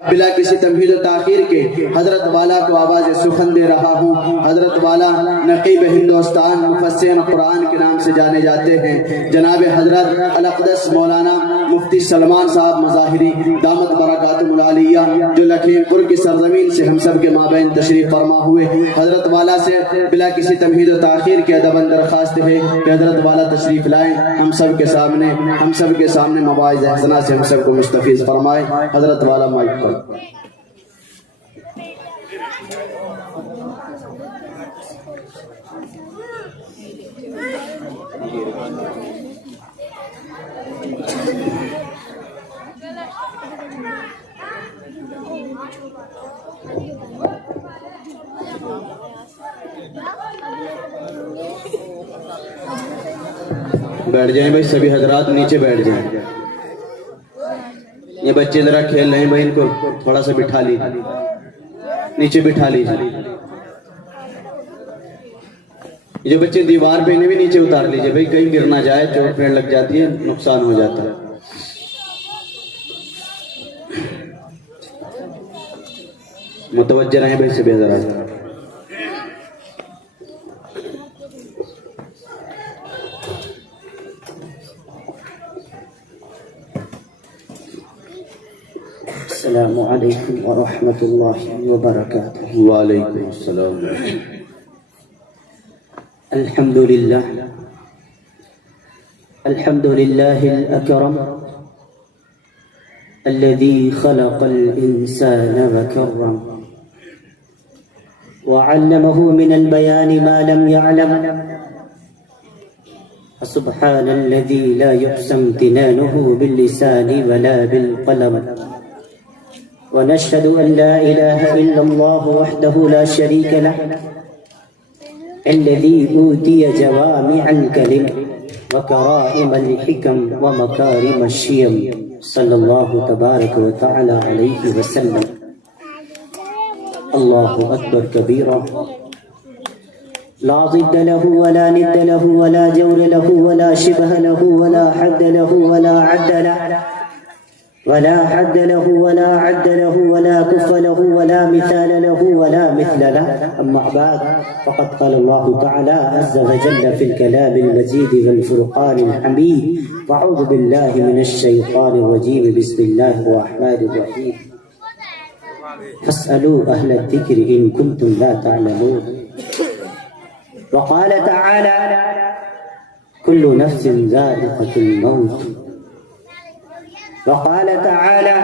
بلا کسی تمہید و تاخیر کے حضرت والا کو آواز سخن دے رہا ہوں۔ حضرت والا نقیب ہندوستان مفسر قرآن کے نام سے جانے جاتے ہیں۔ جناب حضرت الاقدس مولانا مفتی سلمان صاحب مظاہری دامت برکاتہم العالیہ جو لکھیم پور کی سرزمین سے ہم سب کے مابین تشریف فرما ہوئے، حضرت والا سے بلا کسی تمہید و تاخیر کے ادب درخواست ہے کہ حضرت والا تشریف لائیں، ہم سب کے سامنے مواعظ حسنہ سے ہم سب کو مستفیض فرمائے۔ حضرت والا مائک پر۔ بیٹھ جائیں بھائی، سبھی حضرات نیچے بیٹھ جائیں۔ یہ بچے ذرا کھیل رہے ہیں بھائی، ان کو تھوڑا سا بٹھا لیجیے، نیچے بٹھا لیجیے۔ یہ جو بچے دیوار پہ انہیں بھی نیچے اتار لیجیے بھائی، کہیں گر نہ جائے، چوٹ پیڑ لگ جاتی ہے، نقصان ہو جاتا ہے۔ متوجہ رہیں بھائی سبھی حضرات۔ السلام علیکم ورحمۃ اللہ وبرکاتہ۔ وعلیکم السلام۔ الحمد للہ الأکرم الذي خلق الإنسان وكرم وعلمه من البيان ما لم يعلم سبحان الذي لا يحصى امتنانه باللسان ولا بالقلم ونشهد أن لا إله إلا الله وحده لا شريك له الذي أوتي جوامع الكلم وكرائم الحكم ومكارم الشيم صلى الله تبارك وتعالى عليه وسلم۔ الله أكبر كبيرا لا ضد له ولا ند له ولا جور له ولا شبه له ولا حد له ولا عد له ولا حد له ولا عد له ولا كف له ولا مثال له ولا مثل له، أما بعد فقد قال الله تعالى عز وجل في الكلام المجيد والفرقان الحميد: فأعوذ بالله من الشيطان الرجيم، بسم الله الرحمن الرحيم، فاسألوا أهل الذكر إن كنتم لا تعلمون. وقال تعالى: كل نفس ذائقة الموت. وقال تعالى: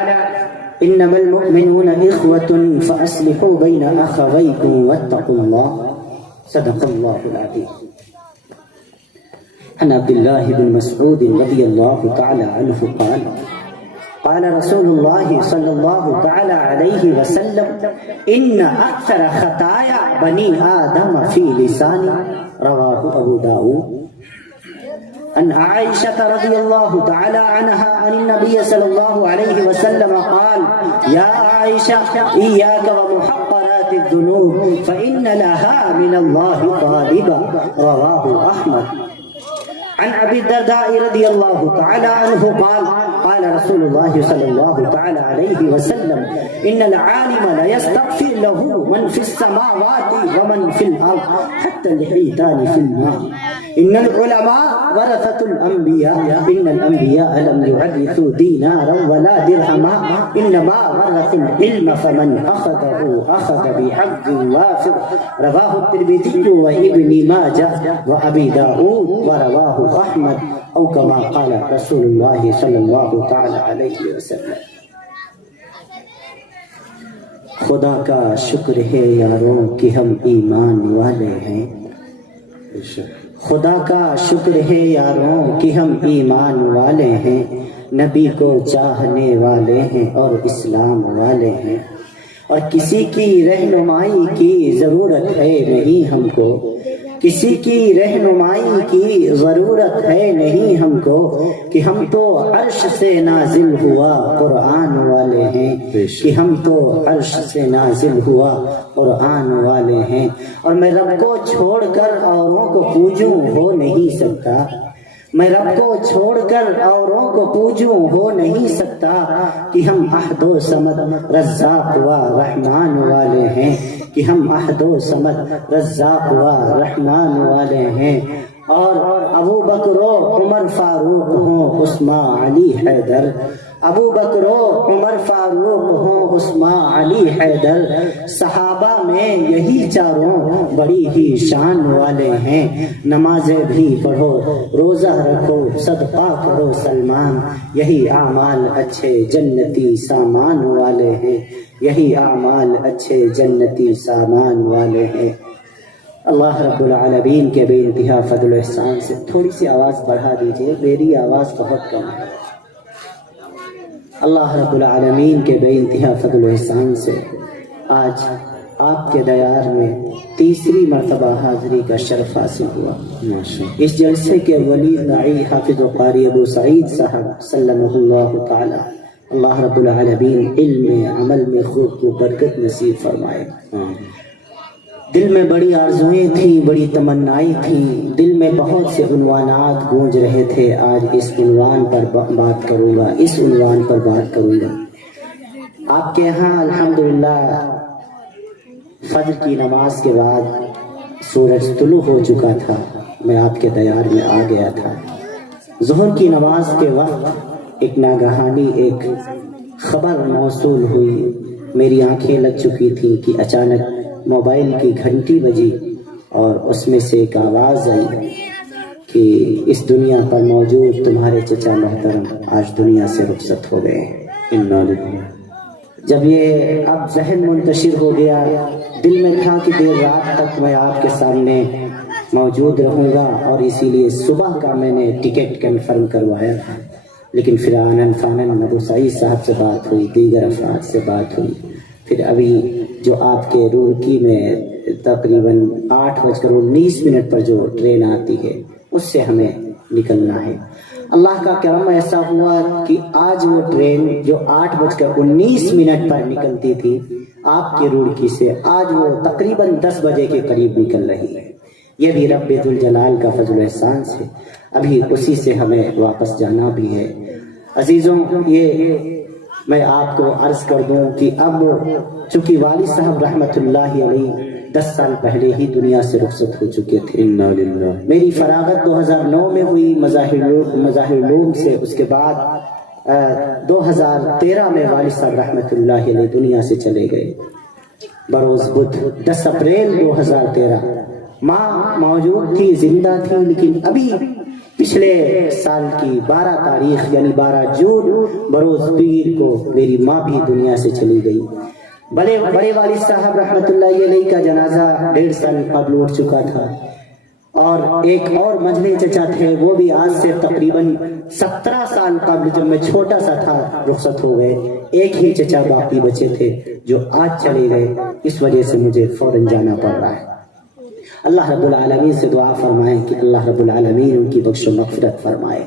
إنما المؤمنون إخوة فأصلحوا بين أخويكم واتقوا الله. صدق الله العظيم. عن عبد الله بن مسعود رضي الله تعالى عنه قال: قال رسول الله صلى الله تعالى عليه وسلم: إن أكثر خطايا بني آدم في لسانه. رواه أبو داود. عن عائشة رضي الله تعالى عنها عن النبي صلى الله عليه وسلم قال: يا عائشة إياك ومحقرات الذنوب فإن لها من الله غالبا. رواه أحمد. عن أبي الدرداء رضي الله تعالى عنه قال: قال رسول الله صلى الله تعالى عليه وسلم: إن العالم ليستغفر له من في السماوات ومن في الأرض حتى الحيتان في الماء. إن العلماء ورثة الأنبياء. إن الأنبياء لم يورثوا دينارا ولا درهما، إنما ورثوا العلم فمن أخذه أخذ بحظ وافر. رواه الترمذي وابن ماجه وأبي داود ورواه أحمد، أو كما قال رسول الله صلى الله تعالى عليه وسلم. خدا کا شکر ہے یاروں کہ ہم ایمان والے ہیں. خدا کا شکر ہے یاروں کہ ہم ایمان والے ہیں، نبی کو چاہنے والے ہیں اور اسلام والے ہیں، اور کسی کی رہنمائی کی ضرورت ہے نہیں ہم کو، کسی کی رہنمائی کی ضرورت ہے نہیں ہم کو، کہ ہم تو عرش سے نازل ہوا قرآن والے ہیں، کہ ہم تو عرش سے نازل ہوا قرآن والے ہیں. اور میں رب کو چھوڑ کر اوروں کو پوجوں ہو نہیں سکتا، میں رب کو چھوڑ کر اوروں کو پوجوں، ہو نہیں سکتا کہ ہم احد و صمد رزاق و رحمان والے ہیں، کہ ہم احد و صمد رزاق و رحمان والے ہیں۔ اور ابو بکر و عمر فاروق ہوں عثمان علی حیدر، ابو بکر و عمر فاروق ہوں عثمان علی حیدر، صحابہ میں یہی چاروں بڑی ہی شان والے ہیں۔ نمازیں بھی پڑھو، روزہ رکھو، صدقہ کرو سلمان، یہی اعمال اچھے جنتی سامان والے ہیں، یہی اعمال اچھے جنتی سامان والے ہیں۔ اللہ رب العالمین کے بے انتہا فضل و احسان سے تھوڑی سی آواز بڑھا دیجیے، میری آواز بہت کم ہے۔ اللہ رب العالمین کے بے انتہا فضل و احسان سے آج آپ کے دیار میں تیسری مرتبہ حاضری کا شرف حاصل ہوا۔ اس جلسے کے ولی داعی حافظ و قاری ابو سعید صاحب سلمہ اللہ تعالی، اللہ رب العالمین علم میں عمل میں خوب کو برکت نصیب فرمائے۔ دل میں بڑی آرزوئیں تھیں، بڑی تمنائیں تھیں، دل میں بہت سے عنوانات گونج رہے تھے۔ آج اس عنوان پر بات کروں گا، اس عنوان پر بات کروں گا۔ آپ کے ہاں الحمدللہ فجر کی نماز کے بعد سورج طلوع ہو چکا تھا، میں آپ کے دیار میں آ گیا تھا۔ ظہر کی نماز کے وقت ایک ناگہانی ایک خبر موصول ہوئی، میری آنکھیں لگ چکی تھی کہ اچانک موبائل کی گھنٹی بجی اور اس میں سے ایک آواز آئی کہ اس دنیا پر موجود تمہارے چچا محترم آج دنیا سے رخصت ہو گئے ہیں۔ جب یہ اب ذہن منتشر ہو گیا، دل میں تھا کہ دیر رات تک میں آپ کے سامنے موجود رہوں گا، اور اسی لیے صبح کا میں نے ٹکٹ کنفرم کروایا تھا، لیکن پھر آنن فانن ابو سعید صاحب سے بات ہوئی، دیگر افراد سے بات ہوئی، پھر ابھی جو آپ کے روڑکی میں تقریباً 8:19 پر جو ٹرین آتی ہے اس سے ہمیں نکلنا ہے۔ اللہ کا کرم ایسا ہوا کہ آج وہ ٹرین جو 8:19 پر نکلتی تھی آپ کے روڑکی سے، آج وہ تقریباً 10 بجے کے قریب نکل رہی ہے۔ یہ بھی رب ذوالجلال کا فضل و احسان سے، ابھی اسی سے ہمیں واپس جانا بھی ہے۔ عزیزوں، یہ میں آپ کو عرض کر دوں کہ اب چونکہ والد صاحب رحمت اللہ علیہ 10 سال پہلے ہی دنیا سے رخصت ہو چکے تھے۔ میری فراغت 2009 میں ہوئی مظاہر علوم سے، اس کے بعد 2013 میں والد صاحب رحمت اللہ علیہ دنیا سے چلے گئے بروز بدھ 10 اپریل 2013۔ ماں موجود تھی، زندہ تھی، لیکن ابھی پچھلے سال کی 12 تاریخ یعنی 12 جون بروز پیر کو میری ماں بھی دنیا سے چلی گئی۔ بڑے والد صاحب رحمت اللہ علیہ کا جنازہ 1.5 سال قبل اٹھ چکا تھا، اور ایک اور مجھلے چچا تھے، وہ بھی آج سے تقریباً 17 سال قبل جب میں چھوٹا سا تھا رخصت ہو گئے۔ ایک ہی چچا باقی بچے تھے جو آج چلے گئے، اس وجہ سے مجھے فوراً جانا پڑ رہا ہے۔ اللہ رب العالمین سے دعا فرمائیں کہ اللہ رب العالمین ان کی بخش و مغفرت فرمائے،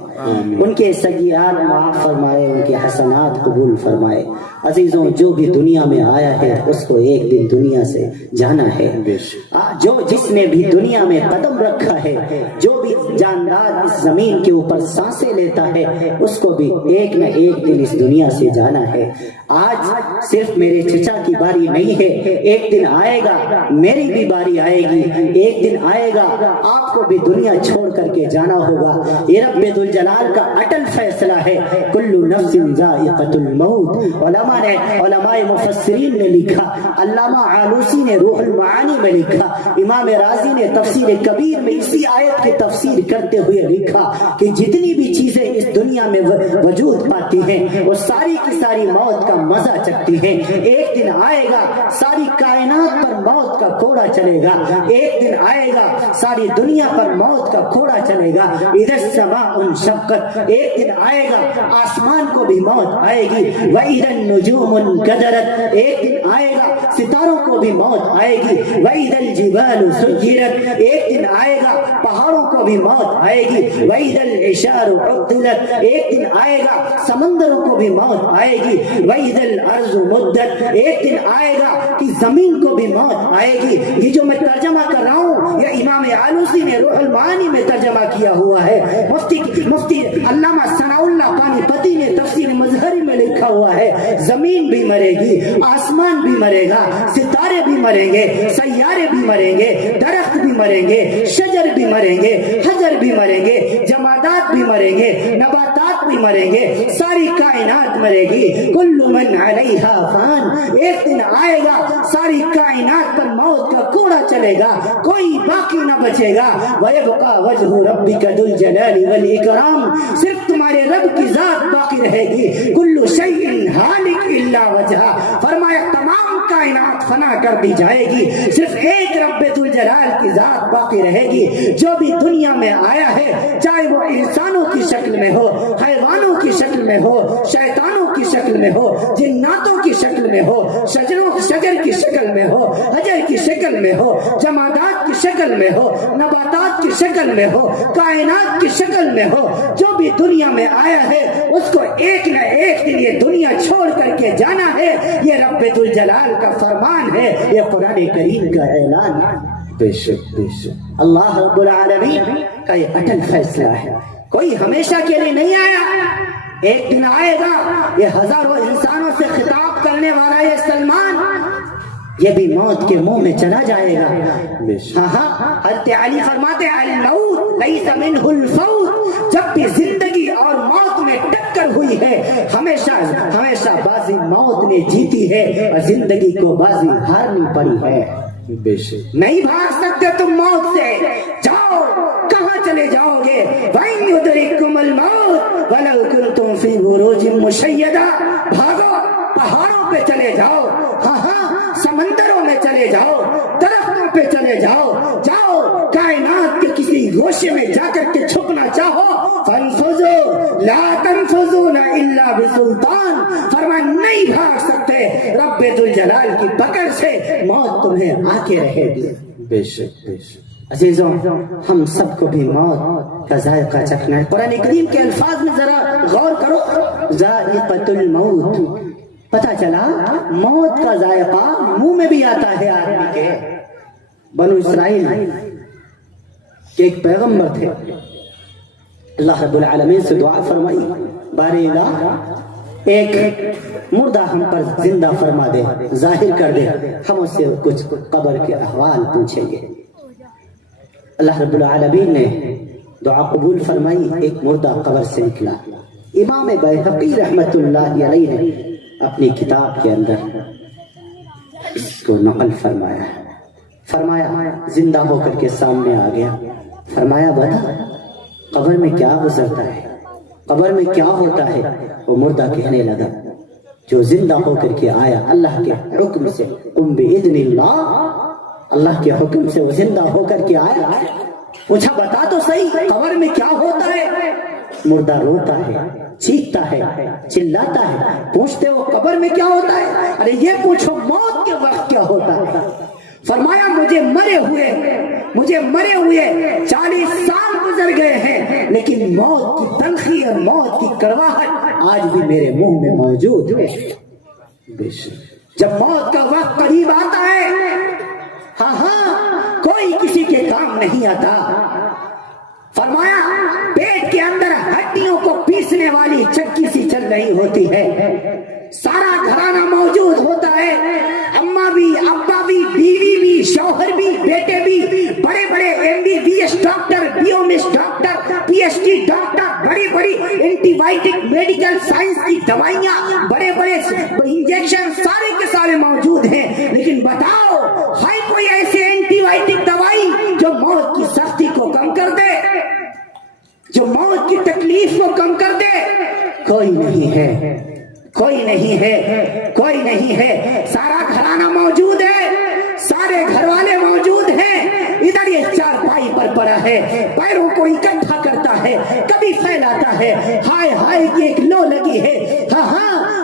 ان کے سیئات معاف فرمائے، ان کے حسنات قبول فرمائے۔ عزیزوں، جو بھی دنیا میں آیا ہے اس کو ایک دن دنیا سے جانا ہے۔ جس نے بھی دنیا میں قدم رکھا ہے، جو بھی جاندار اس زمین کے اوپر سانسیں لیتا ہے، اس کو بھی ایک نہ ایک دن اس دنیا سے جانا ہے۔ آج صرف میرے چچا کی باری نہیں ہے، ایک دن آئے گا میری بھی باری آئے گی، ایک دن آئے گا آپ کو بھی دنیا چھوڑ کر کے جانا ہوگا۔ یہ رب ذوالجلال کا اٹل فیصلہ ہے، کل نفس ذائقۃ الموت۔ علماء مفسرین نے لکھا، علامہ آلوسی نے روح المعانی میں لکھا، امام رازی نے تفسیر کبیر میں اسی آیت کی تفسیر کرتے ہوئے لکھا کہ جتنی بھی چیزیں اس دنیا میں وجود پاتی ہیں وہ ساری کی ساری موت کا مزہ چکتی ہیں۔ ایک دن آئے گا ساری کائنات پر موت کا کوڑا چلے گا، ایک دن آئے گا ساری دنیا پر موت کا کوڑا چلے گا۔ اذا السماء انشقت، ایک دن آئے گا آسمان کو بھی موت آئے گی۔ واذا النجوم انکدرت، ایک دن آئے گا ستاروں کو بھی موت آئے گی۔ واذا الجبال سجرت، ایک دن آئے گا پہاڑوں کو بھی موت آئے گی۔ واذا العشار عطلت، ایک دن آئے گا سمندروں کو بھی موت آئے گی، وَإِذَا الْأَرْضُ مُدَّتْ، ایک دن آئے گا کہ زمین کو بھی موت آئے گی۔ یہ جو میں ترجمہ کر رہا ہوں یہ امام آلوسی نے روح المعانی میں ترجمہ کیا ہوا ہے، مفتی علامہ ثناء اللہ پانی پتی نے تفسیر مظہری میں لکھا ہوا ہے، زمین بھی مرے گی، آسمان بھی مرے گا، ستارے بھی مریں گے، سیارے بھی مریں گے، درخت بھی مریں گے، شجر بھی مریں گے، حجر بھی مریں گے، جمادات بھی مریں گے، نباتات بھی مریں گے، ساری کائنات مرے گی۔ کل من علیہا فان، ایک دن آئے گا ساری کائنات پر موت کا کوڑا چلے گا، کوئی باقی نہ بچے گا۔ وَيَبْقَى وَجْهُ رَبِّكَ ذُو الْجَلَالِ وَالْإِكْرَامِ، صرف تمہارے رب کی ذات باقی رہے گی۔ کل شیء ہالک الا وجہہ، فرمایا تمام کائنات فنا کر دی جائے گی، صرف ایک رب ذو الجلال کی ذات باقی رہے گی۔ جو بھی دنیا میں آیا ہے چاہے وہ انسانوں کی شکل میں ہو، حیوانوں کی شکل میں ہو، شیطانوں کی شکل میں ہو، جناتوں کی شکل میں ہو، شجر کی شکل میں ہو، حجر کی شکل میں ہو، جمادات کی شکل میں ہو، نباتات کی شکل میں ہو، کائنات کی شکل میں ہو، جو بھی دنیا میں آیا ہے اس کو ایک نہ ایک دن یہ دنیا چھوڑ کر کے جانا ہے۔ یہ رب ذوالجلال کا فرمان ہے، یہ قرآن کریم کا اعلان ہے۔ بے شک بے شک، اللہ رب العالمین کا یہ اٹل فیصلہ ہے، کوئی ہمیشہ کے لیے نہیں آیا، ایک دن آئے گا۔ یہ ہزاروں انسانوں سے خطاب کرنے والا یہ سلمان، یہ بھی موت کے منہ میں چلا جائے گا۔ حضرت علی فرماتے ہیں الموت لیس منہ الفوت، جب بھی زندگی اور موت میں ٹکر ہوئی ہے ہمیشہ بازی موت نے جیتی ہے اور زندگی کو بازی ہارنی پڑی ہے۔ بے شک، نہیں بھاگ سکتے تم موت سے، جاؤ کہاں چلے جاؤ گے؟ وَإِن يُدْرِكْكُمُ الْمَوْتُ وَلَوْ كُنْتُمْ فِي بُرُوجٍ مُشَيَّدَةٍ، بھاگو پہاڑوں پہ چلے جاؤ، سمندروں میں چلے جاؤ، درختوں پہ چلے جاؤ، جاؤ کائنات کے کسی گوشے میں جا کر کے چھپنا چاہو، فَانفُذُوا لَا تَنفُذُونَ إِلَّا بِسُلْطَانٍ، فرمایا نہیں بھاگ سکتے رب ذوالجلال کی پکڑ سے، موت تمہیں آ کے رہے گی۔ بے شک بے شک۔ عزیزوں، ہم سب کو بھی موت کا ذائقہ چکھنا ہے۔ قرآن کریم کے الفاظ میں ذرا غور کرو، ذائقۃ الموت، پتہ چلا موت کا ذائقہ منہ میں بھی آتا ہے آدمی کے۔ بنو اسرائیل کے ایک پیغمبر تھے، اللہ رب العالمین سے دعا فرمائی، بارے الہ ایک مردہ ہم پر زندہ فرما دے، ظاہر کر دے، ہم اس سے کچھ قبر کے احوال پوچھیں گے۔ اللہ رب العالمین نے دعا قبول فرمائی، ایک مردہ قبر سے نکلا۔ امام بیہقی رحمت اللہ علیہ نے اپنی کتاب کے اندر اس کو نقل فرمایا ہے۔ فرمایا زندہ ہو کر کے سامنے آ گیا، فرمایا بتا قبر میں کیا گزرتا ہے، قبر میں کیا ہوتا ہے؟ وہ مردہ کہنے لگا جو زندہ ہو کر کے آیا اللہ کے حکم سے، قم بإذن اللہ، اللہ کے حکم سے وہ زندہ ہو کر کے آیا۔ پوچھا بتا تو صحیح قبر میں کیا ہوتا ہے؟ مردہ روتا ہے، چیختا ہے، چلاتا ہے۔ پوچھتے ہو قبر میں کیا ہوتا ہے؟ ارے یہ پوچھو موت کے وقت کیا ہوتا ہے؟ فرمایا مجھے مرے ہوئے 40 سال گزر گئے ہیں، لیکن موت کی تلخی اور موت کی کڑواہٹ آج بھی میرے منہ میں موجود ہے۔ بے شک، جب موت کا وقت قریب آتا ہے، کوئی کسی کے کام نہیں آتا۔ فرمایا پیٹ کے اندر ہڈیوں کو پیسنے والی چکی سی چل رہی ہوتی ہے، سارا گھرانہ موجود ہوتا ہے، اماں بھی، ابا بھی، بیوی بھی، شوہر بھی، بیٹے بھی، بڑے بڑے MBBS doctor, BOMS doctor, PhD doctor, بڑی بڑی اینٹی بائیوٹک میڈیکل سائنس کی دوائیاں، بڑے بڑے انجیکشن سارے کے سارے موجود ہیں، لیکن بتاؤ ہے کوئی ایسے اینٹی بائیوٹک دوائی جو موت کی سختی کو کم کر دے، جو موت کی تکلیف کو کم کر دے؟ کوئی نہیں ہے، کوئی نہیں ہے، کوئی نہیں ہے۔ سارا گھرانہ موجود ہے، سارے گھر والے موجود ہیں، ادھر یہ چارپائی پر پڑا ہے، پیروں کو اکٹھا کرتا ہے، کبھی پھیلاتا ہے، ہائے ہائے کی ایک لو لگی ہے۔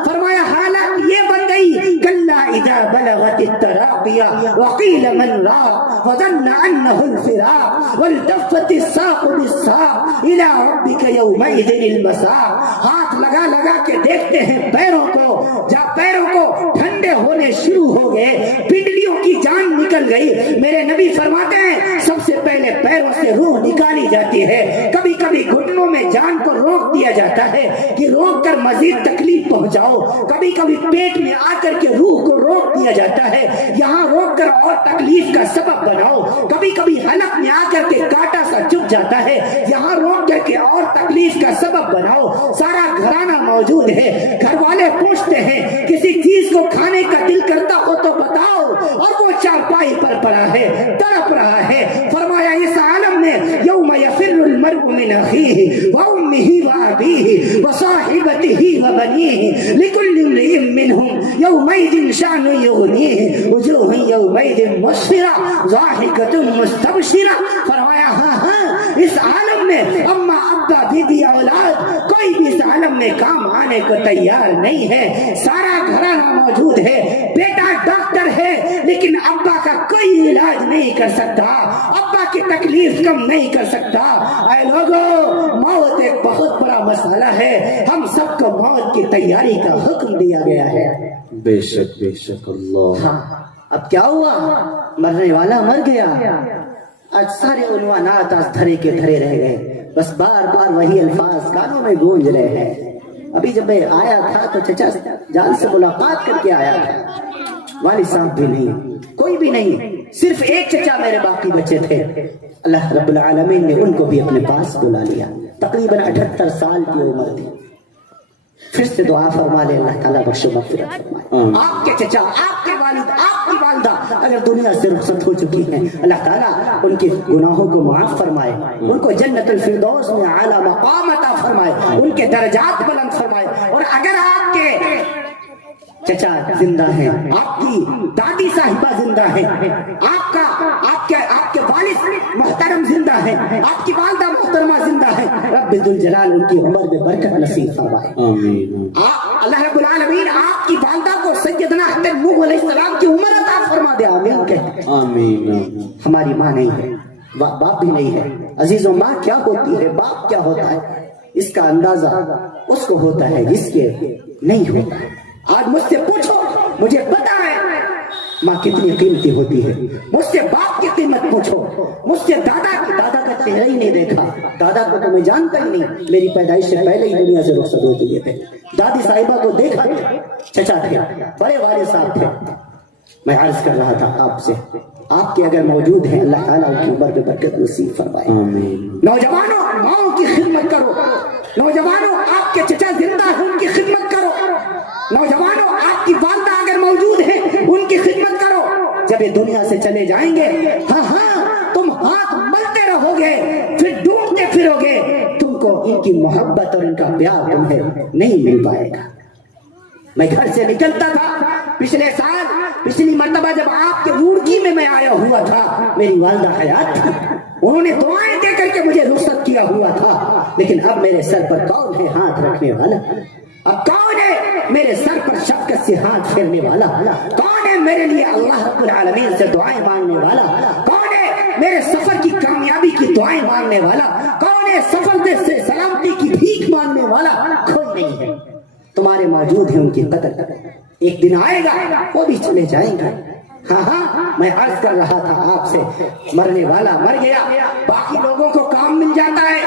فرمایا حالت یہ بن گئی، کلا اذا بلغت التراقی وقیل من راق وظن انه الفراق والتفت الساق بالساق الى ربك يومئذ المساق. ہاتھ لگا لگا کے دیکھتے ہیں پیروں کو، جب پیروں کو ٹھنڈے ہونے شروع ہو گئے، پنڈلیوں کی جان نکل گئی. میرے نبی فرماتے ہیں سب سے پہلے پیروں سے روح نکالی جاتی ہے. کبھی کبھی گھٹنوں میں جان کو روک دیا جاتا ہے کہ روک کر مزید تکلیف پہنچاؤ. کبھی کبھی پیٹ میں آ کر کے روح کو روک دیا جاتا ہے، یہاں روک کر اور تکلیف کا سبب بناؤ. کبھی کبھی حلق میں آ کر کے کانٹا سا چبھ جاتا ہے، یہاں روک کر کے اور تکلیف کا سبب بناؤ. سارا گھرانہ موجود ہے. گھر والے پوچھتے ہیں کسی چیز کو کھانے کا دل کرتا ہو تو بتاؤ، اور وہ چارپائی پر پڑا ہے، تڑپ رہا ہے. فرمایا اس عالم میں یوم یفر المرء من اخیہ وامہ وابیہ وصاحبتہ وبنیہ لکل امرئ منہم یومئذ شأن یغنیہ وجوہ یومئذ مسفرہ ضاحکۃ مستبشرہ. فرمایا ہاں ہاں اس عالم میں اما ابا بیوی اولاد کوئی بھی اس عالم میں کام آنے کو تیار نہیں ہے. سارا گھرانہ موجود ہے، بیٹا ڈاکٹر ہے لیکن ابا کا کوئی علاج نہیں کر سکتا، ابا کی تکلیف کم نہیں کر سکتا. اے لوگو، موت ایک بہت بڑا مسئلہ ہے. ہم سب کو موت کی تیاری کا حکم دیا گیا ہے. بے شک بے شک. اللہ. ہاں اب کیا ہوا؟ مرنے والا مر گیا. آج سارے عنوانات آج دھرے کے دھرے رہ گئے، بس بار بار وہی الفاظ کانوں میں گونج رہے ہیں. ابھی جب میں آیا تھا تو چچا جان سے ملاقات کر کے آیا تھا. والد صاحب بھی نہیں، کوئی بھی نہیں، صرف ایک چچا میرے باقی بچے تھے. اللہ رب العالمین نے ان کو بھی اپنے پاس بلا لیا. تقریباً 78 سال کی عمر تھی. پھر سے دعا فرما لے اللہ تعالیٰ بخش و مغفرت فرمائے. آپ کے چچا، آپ کے والد، آپ کی والدہ اگر دنیا سے رخصت ہو چکی ہیں، اللہ تعالیٰ ان کے گناہوں کو معاف فرمائے، ان کو جنت الفردوس میں اعلیٰ مقام عطا فرمائے، ان کے درجات بلند فرمائے. اور اگر آپ کے چچا زندہ ہیں، آپ کی دادی صاحبہ زندہ ہیں، آپ کے والد محترم زندہ ہیں، آپ کی والدہ محترمہ زندہ ہیں، رب ذوالجلال ان کی عمر میں برکت نصیب فرمائے. آمین. اللہ رب العالمین آپ کی والدہ کو سیدنا حضرت نوح علیہ السلام کی عمر عطا فرما دے. آمین کہتے ہیں. آمین. ہماری ماں نہیں ہے، باپ بھی نہیں ہے. عزیزوں، ماں کیا ہوتی ہے، باپ کیا ہوتا ہے، اس کا اندازہ اس کو ہوتا ہے جس کے نہیں ہوتا. آج مجھ سے پوچھو، مجھے پتا ہے ماں کتنی قیمتی ہوتی ہے. مجھ سے باپ کی قیمت پوچھو، مجھ سے دادا کا چہرہ ہی نہیں دیکھا، دادا کو تو میں جانتا ہی نہیں، میری پیدائش سے پہلے ہی دنیا سے رخصت ہو چکے تھے. دادی صاحبہ کو دیکھا، چچا تھے، بڑے والد صاحب تھے. میں عرض کر رہا تھا آپ سے، آپ کے اگر موجود ہیں اللہ تعالیٰ ان کی عمر میں برکت نصیب فرمائے. نوجوانوں، ماؤں کی خدمت کرو. نوجوانوں، آپ کے چچا زندہ ہیں، ان کی خدمت کرو. نوجوانوں، آپ کی والدہ اگر موجود ہیں ان کی خدمت کرو. جب یہ دنیا سے چلے جائیں گے، ہاں تم ہاتھ ملتے رہو گے، پھر ڈھونڈتے پھرو گے، تم کو ان کی محبت اور ان کا پیار تمہیں نہیں مل پائے گا. میں گھر سے نکلتا تھا پچھلے سال، پچھلی مرتبہ جب آپ کے روڑکی میں میں آیا ہوا تھا، میری والدہ حیات تھی. انہوں نے دعائیں دے کر کے مجھے رخصت کیا ہوا تھا. لیکن اب میرے سر پر کون ہے ہاتھ رکھنے والا؟ اب کون ہے میرے سر پر شفقت سے ہاتھ پھیرنے والا؟ کون ہے میرے لیے اللہ رب العالمین سے دعائیں مانگنے والا؟ کون ہے میرے سفر کی کامیابی کی دعائیں مانگنے والا؟ کون ہے سفر سے سلامتی کی بھیک مانگنے والا؟ کوئی نہیں ہے. تمہارے موجود ہیں ان کی قدر. ایک دن آئے گا وہ بھی چلے جائیں گے. ہاں میں عرض کر رہا تھا آپ سے، مرنے والا مر گیا، باقی لوگوں کو کام مل جاتا ہے.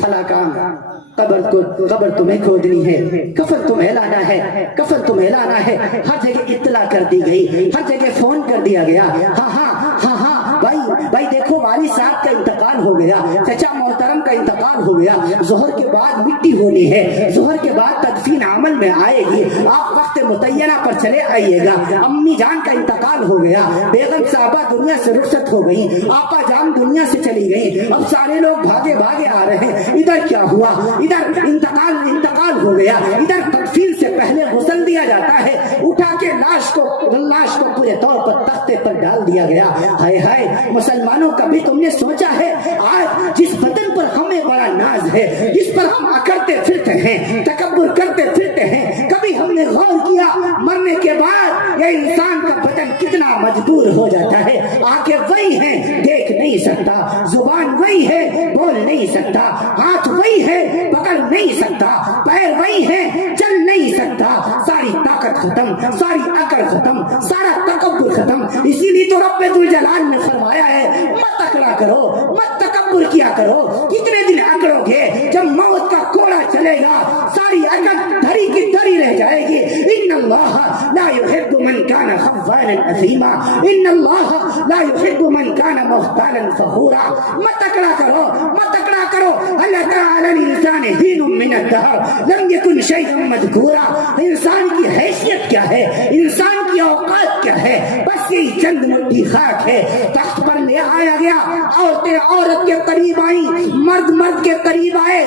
فلاں کام، قبر تمہیں کھودنی ہے، کفن تمہیں لانا ہے، کفن تمہیں لانا ہے. ہر جگہ اطلاع کر دی گئی، ہر جگہ فون کر دیا گیا. ہاں بھائی دیکھو والد صاحب کا انتقال ہو گیا، چچا محترم کا انتقال ہو گیا، ظہر کے بعد مٹی ہونی ہے، ظہر کے بعد تدفین عمل میں آئے گی، آپ وقت متعینہ پر چلے آئیے گا. امی جان کا انتقال ہو گیا، بیگم صاحبہ دنیا سے رخصت ہو گئی، آپا جان دنیا سے چلی گئی. اب سارے لوگ بھاگے آ رہے ہیں. ادھر کیا ہوا؟ ادھر انتقال ہو گیا، ادھر تدفین سے پہلے غسل دیا جاتا ہے، اٹھا کے لاش کو پورے طور پر تختے پر ڈال دیا گیا. ہائے مسلمانوں کبھی تم نے سوچا ہے آج جس بدن پر ہمیں بڑا ناز ہے، جس پر ہم اکڑتے پھرتے ہیں، تکبر کرتے پھرتے ہیں، کبھی ہم نے غور کیا مرنے کے بعد یہ سکتا, زبان وہی ہے بول نہیں سکتا, ہاتھ وہی ہے پکڑ نہیں سکتا, پیر وہی ہے چل نہیں سکتا, ساری طاقت ختم, ساری عقل ختم, سارا تکبر ختم. اسی لیے تو رب ذوالجلال نے فرمایا ہے مت اکڑا کرو, مت تکبر کیا کرو. کتنے دن اکڑو گے؟ جب موت کا کوڑا چلے گا ساری عقل دھری کی دھری رہ جائے گی. ان اللہ لا يحب من كان خوانا اثیما, ان اللہ لا يحب من كان مختالا فخورا. مت اکڑا کرو, مت اکڑا کرو. اللہ تعالی الانسان حین من الدهر لم يكن شيئا مذکورا. انسان کی حیثیت کیا ہے, انسان کی اوقات کیا ہے؟ بس یہی چند مٹھی خاک ہے. تخت پر لے آیا گیا, عورتیں عورت کے قریب آئیں, مرد مرد کے قریب آئے,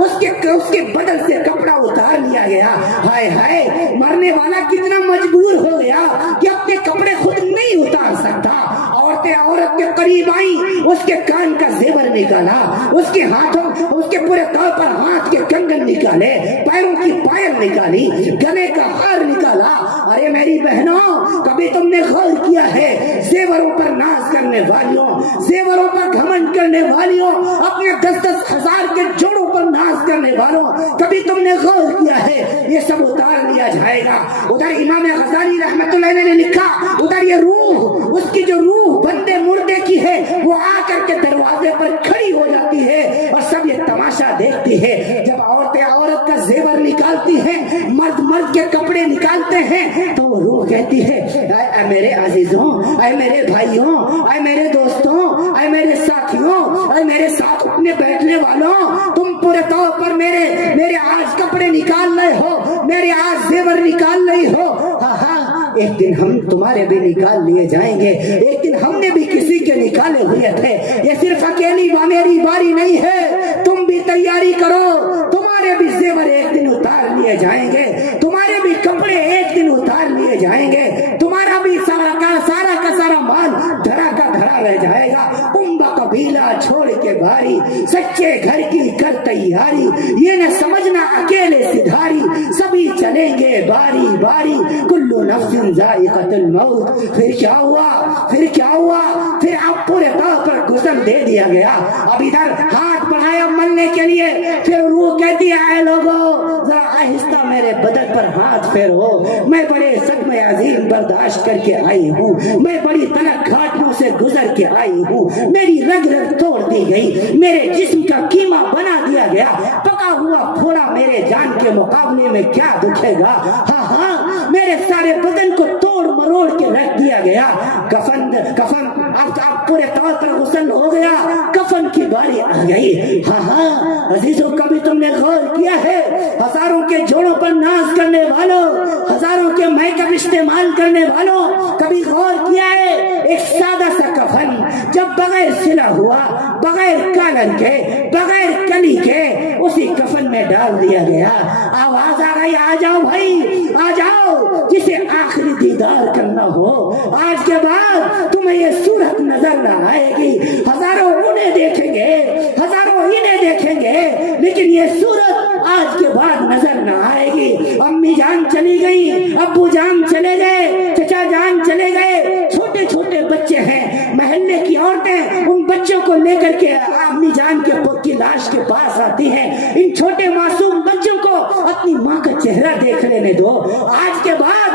اس کے بدن سے کپڑا اتار لیا گیا. ہائے ہائے, مرنے والا کتنا مجبور ہو گیا کہ اپنے کپڑے خود نہیں اتار سکتا. عورتیں عورت کے قریب آئیں, اس کے کان کا زیور نکالا, اس کے ہاتھوں, اس کے پورے طور پر ہاتھ کے کنگن نکالے, پیروں کی پائل نکالی, گلے کا ہار نکالا. ارے میری بہنوں, کبھی تم نے غور کیا ہے زیوروں پر ناز کرنے والیوں, زیوروں پر گھمنڈ کرنے والیوں, اپنے 10-10 ہزار کے جوڑوں پر ناز کرنے والوں, کبھی تم نے غور کیا ہے یہ سب اتار لیا جائے گا. ادھر امام غزالی رحمت اللہ علیہ نے لکھا, ادھر یہ روح, اس کی جو روح بندے مردے کی ہے وہ آ کر کے دروازے پر کھڑی ہو جاتی ہے اور سب یہ تماشا دیکھتی ہے. جب عورتیں عورت کا زیور نکالتی ہیں, مرد مرد کے کپڑے نکالتے ہیں, تو وہ روح کہتی ہے اے میرے عزیزوں, اے میرے بھائیوں, اے میرے دوستوں, اے میرے ساتھیوں, اے میرے ساتھ اٹھنے بیٹھنے والوں, تم پورے طور پر میرے آج کپڑے نکال رہے ہو, میرے آج زیور نکال رہی ہو. ایک دن ہم تمہارے بھی نکال لیے جائیں گے, ایک دن ہم نے بھی کسی کے نکالے ہوئے تھے. یہ صرف اکیلی میری باری نہیں ہے, تم بھی تیاری کرو, تمہارے بھی زیور ایک دن اتار لیے جائیں گے, تمہارے بھی کپڑے ایک دن اتار لیے جائیں گے, تمہارا بھی سارا کا سارا مال دھرا کا دھرا رہ جائے گا. کمبا قبیلہ چھوڑ کے بھاری, سچے گھر کی کر تیاری, یہ نہ سمجھنا اکیلے سدھاری, سبھی چلیں گے باری باری, کلو نفس ذائقۃ الموت. پھر کیا ہوا, پھر کیا ہوا, پھر اب پورے طور پر غسل دے دیا گیا. اب ادھر ہاتھ بڑھایا ملنے کے لیے, پھر روح کہتی ہے اے لوگو ذرا آہستہ میرے بدن پر ہاتھ پھیرو, میں بڑے صدمے عظیم برداشت کر کے آئی ہوں, میں بڑی تلخ گھاٹیوں سے گزر کے آئی ہوں, میری رگ رگ توڑ دی گئی, میرے جسم کا قیمہ بنا دیا گیا, پکا ہوا پھوڑا میرے جان کے مقابلے میں کیا دکھے گا. میرے سارے بدن کو توڑ مروڑ کے رکھ دیا گیا. کفن اب پورے طور پر غسل ہو گیا, کفن کی باری آ گئی. عزیزوں, کبھی تم نے غور کیا ہے ہزاروں کے جوڑوں پر ناز کرنے والوں, ہزاروں کے میک اپ استعمال کرنے والوں, کبھی غور کیا ہے ایک سادہ سا کفن جب بغیر سلا ہوا, بغیر کالر کے, بغیر کلی کے اسی کفن میں ڈال دیا گیا. آواز آ گئی آ جاؤ بھائی, آ جاؤ, جسے آخری دیدار کرنا ہو, آج کے بعد تمہیں یہ صورت نظر نہ آئے گی. ہزاروں انہیں دیکھیں گے, ہزاروں انہیں دیکھیں گے, لیکن یہ صورت آج کے بعد نظر نہ آئے گی. امی جان چلی گئی, ابو جان چلے گئے, چچا جان چلے گئے, چھوٹے چھوٹے بچے ہیں, محلے کی عورتیں ان بچوں کو لے کر کے امی جان کی لاش کے پاس آتی ہیں. ان چھوٹے معصوم بچوں کو اپنی ماں کا چہرہ دیکھ لینے دو. آج کے بعد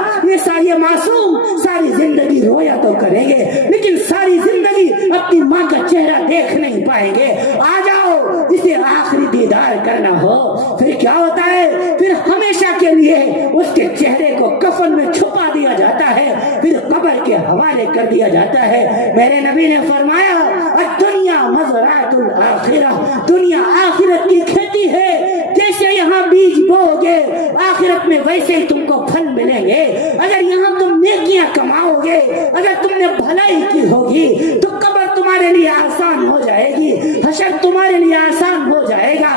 یہ معصوم ساری زندگی رویا تو کریں گے, لیکن ساری زندگی اپنی ماں کا چہرہ دیکھ نہیں پائیں گے. آ جاؤ, جسے آخری دیدار کرنا ہو. پھر کیا ہوتا ہے, پھر ہمیشہ کے لیے اس کے چہرے کو کفن میں چھپا دیا جاتا ہے, پھر قبر کے حوالے کر دیا جاتا ہے. میرے نبی نے فرمایا الدنیا مزرعۃ الآخرہ, دنیا آخرت کی کھیتی ہے, جیسے یہاں بیج بو گے آخرت میں ویسے ہی تم کو پھل ملیں گے. اگر یہاں تم نیکیاں کماؤ گے, اگر تم نے بھلائی کی ہوگی تو قبر تمہارے لیے آسان ہو جائے گی, حشر تمہارے لیے آسان ہو جائے گا,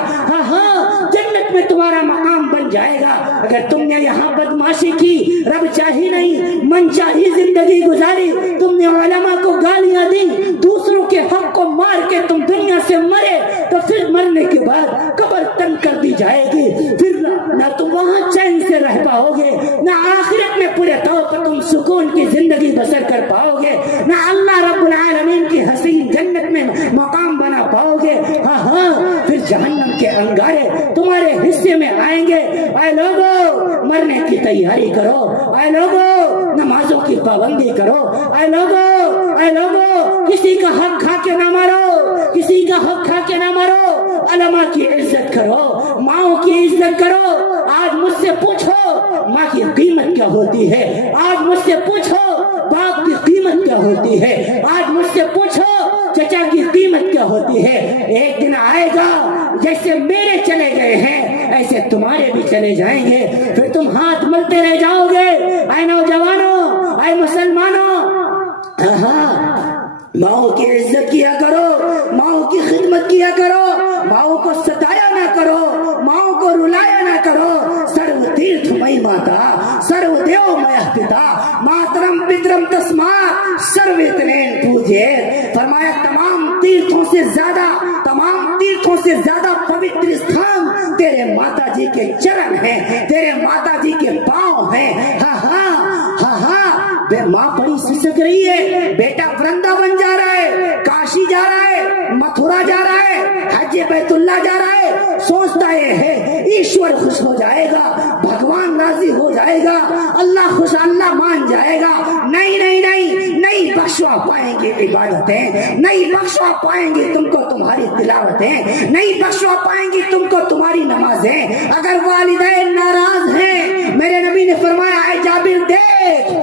جنت میں تمہارا مقام بن جائے گا. اگر تم نے یہاں بدماشی کی, رب چاہی نہیں من چاہی زندگی گزاری, تم نے علماء کو گالیاں دی, دوسروں کے حق کو مار کے تم دنیا سے مرے, تو پھر مرنے کے بعد قبر تنگ کر دی جائے گی، پھر نہ تم وہاں چین سے رہ پاؤ گے، نہ آخرت میں پورے طور پر تم سکون کی زندگی بسر کر پاؤ گے، نہ اللہ رب العالمین کی حسین جنت میں مقام بنا پاؤ گے۔ ہاں پھر جہنم کے انگارے تمہارے حصے میں آئیں گے۔ اے لوگوں مرنے کی تیاری کرو، اے لوگوں نمازوں کی پابندی کرو، اے لوگوں کسی کا حق کھا کے نہ مارو، کسی کا حق کھا کے نہ مارو، علماء کی عزت کرو، ماؤں کی عزت کرو۔ آج مجھ سے پوچھو ماں کی قیمت کیا ہوتی ہے، آج مجھ سے پوچھو باپ کی قیمت کیا ہوتی ہے، آج مجھ سے پوچھو چچا کی قیمت کیا ہوتی ہے۔ ایک دن آئے گا جیسے میرے چلے گئے ہیں ایسے تمہارے بھی چلے جائیں گے، پھر تم ہاتھ ملتے رہ جاؤ گے۔ اے نوجوانوں، اے مسلمانوں، ماؤں کی عزت کیا کرو، ماؤں کی خدمت کیا کرو، ماؤں کو ستایا نہ کرو، ماؤں کو رلایا نہ کرو۔ سرو تیرتھ مئی ماتا، سرو دیو میا پتا، ماترم پترم تسمات سرویتنین پوجے۔ فرمایا تمام تیرتھوں سے زیادہ پوتر استھان تیرے ماتا جی کے چرن ہیں، تیرے ماتا جی کے پاؤں ہیں۔ ماں بڑی سسک رہی ہے، بیٹا ورنداون جا رہا ہے، کاشی جا رہا ہے، متھرا جا رہا ہے، حج بیت اللہ جا رہا ہے، سوچتا یہ ہے ایشور خوش ہو جائے گا، بھگوان راضی ہو جائے گا، اللہ خوش، اللہ مان جائے گا۔ نہیں بخشوا پائیں گے عبادتیں، نہیں بخشوا پائیں گے تم کو تمہاری تلاوتیں، نہیں بخشوا پائیں گی تم کو تمہاری نمازیں۔ اگر والدین ناراض ہیں، میرے نبی نے فرمایا اے جابر دیکھ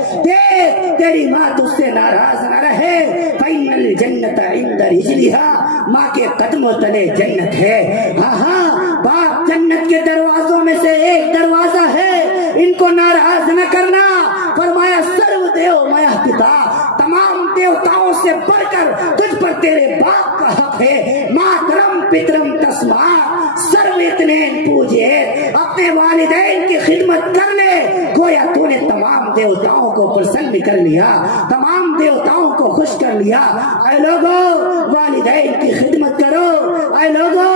تیری ماں تجھ سے ناراض نہ رہے، فإن الجنت عند رجلها، ماں کے قدموں تلے جنت ہے۔ باپ جنت کے دروازوں میں سے ایک دروازہ ہے، ان کو ناراض نہ کرنا۔ فرمایا سرو دیو میا پتا، تمام دیوتاؤں سے بڑھ کر تجھ پر تیرے باپ کا حق ہے۔ ماترم پترم تسما سرویتنین پوجے، اپنے والدین کی خدمت کر لے، گویا تو نے تمام دیوتاؤں کو پرسن کر لیا، تمام دیوتاؤں کو خوش کر لیا۔ اے لوگوں والدین کی خدمت کرو، اے لوگوں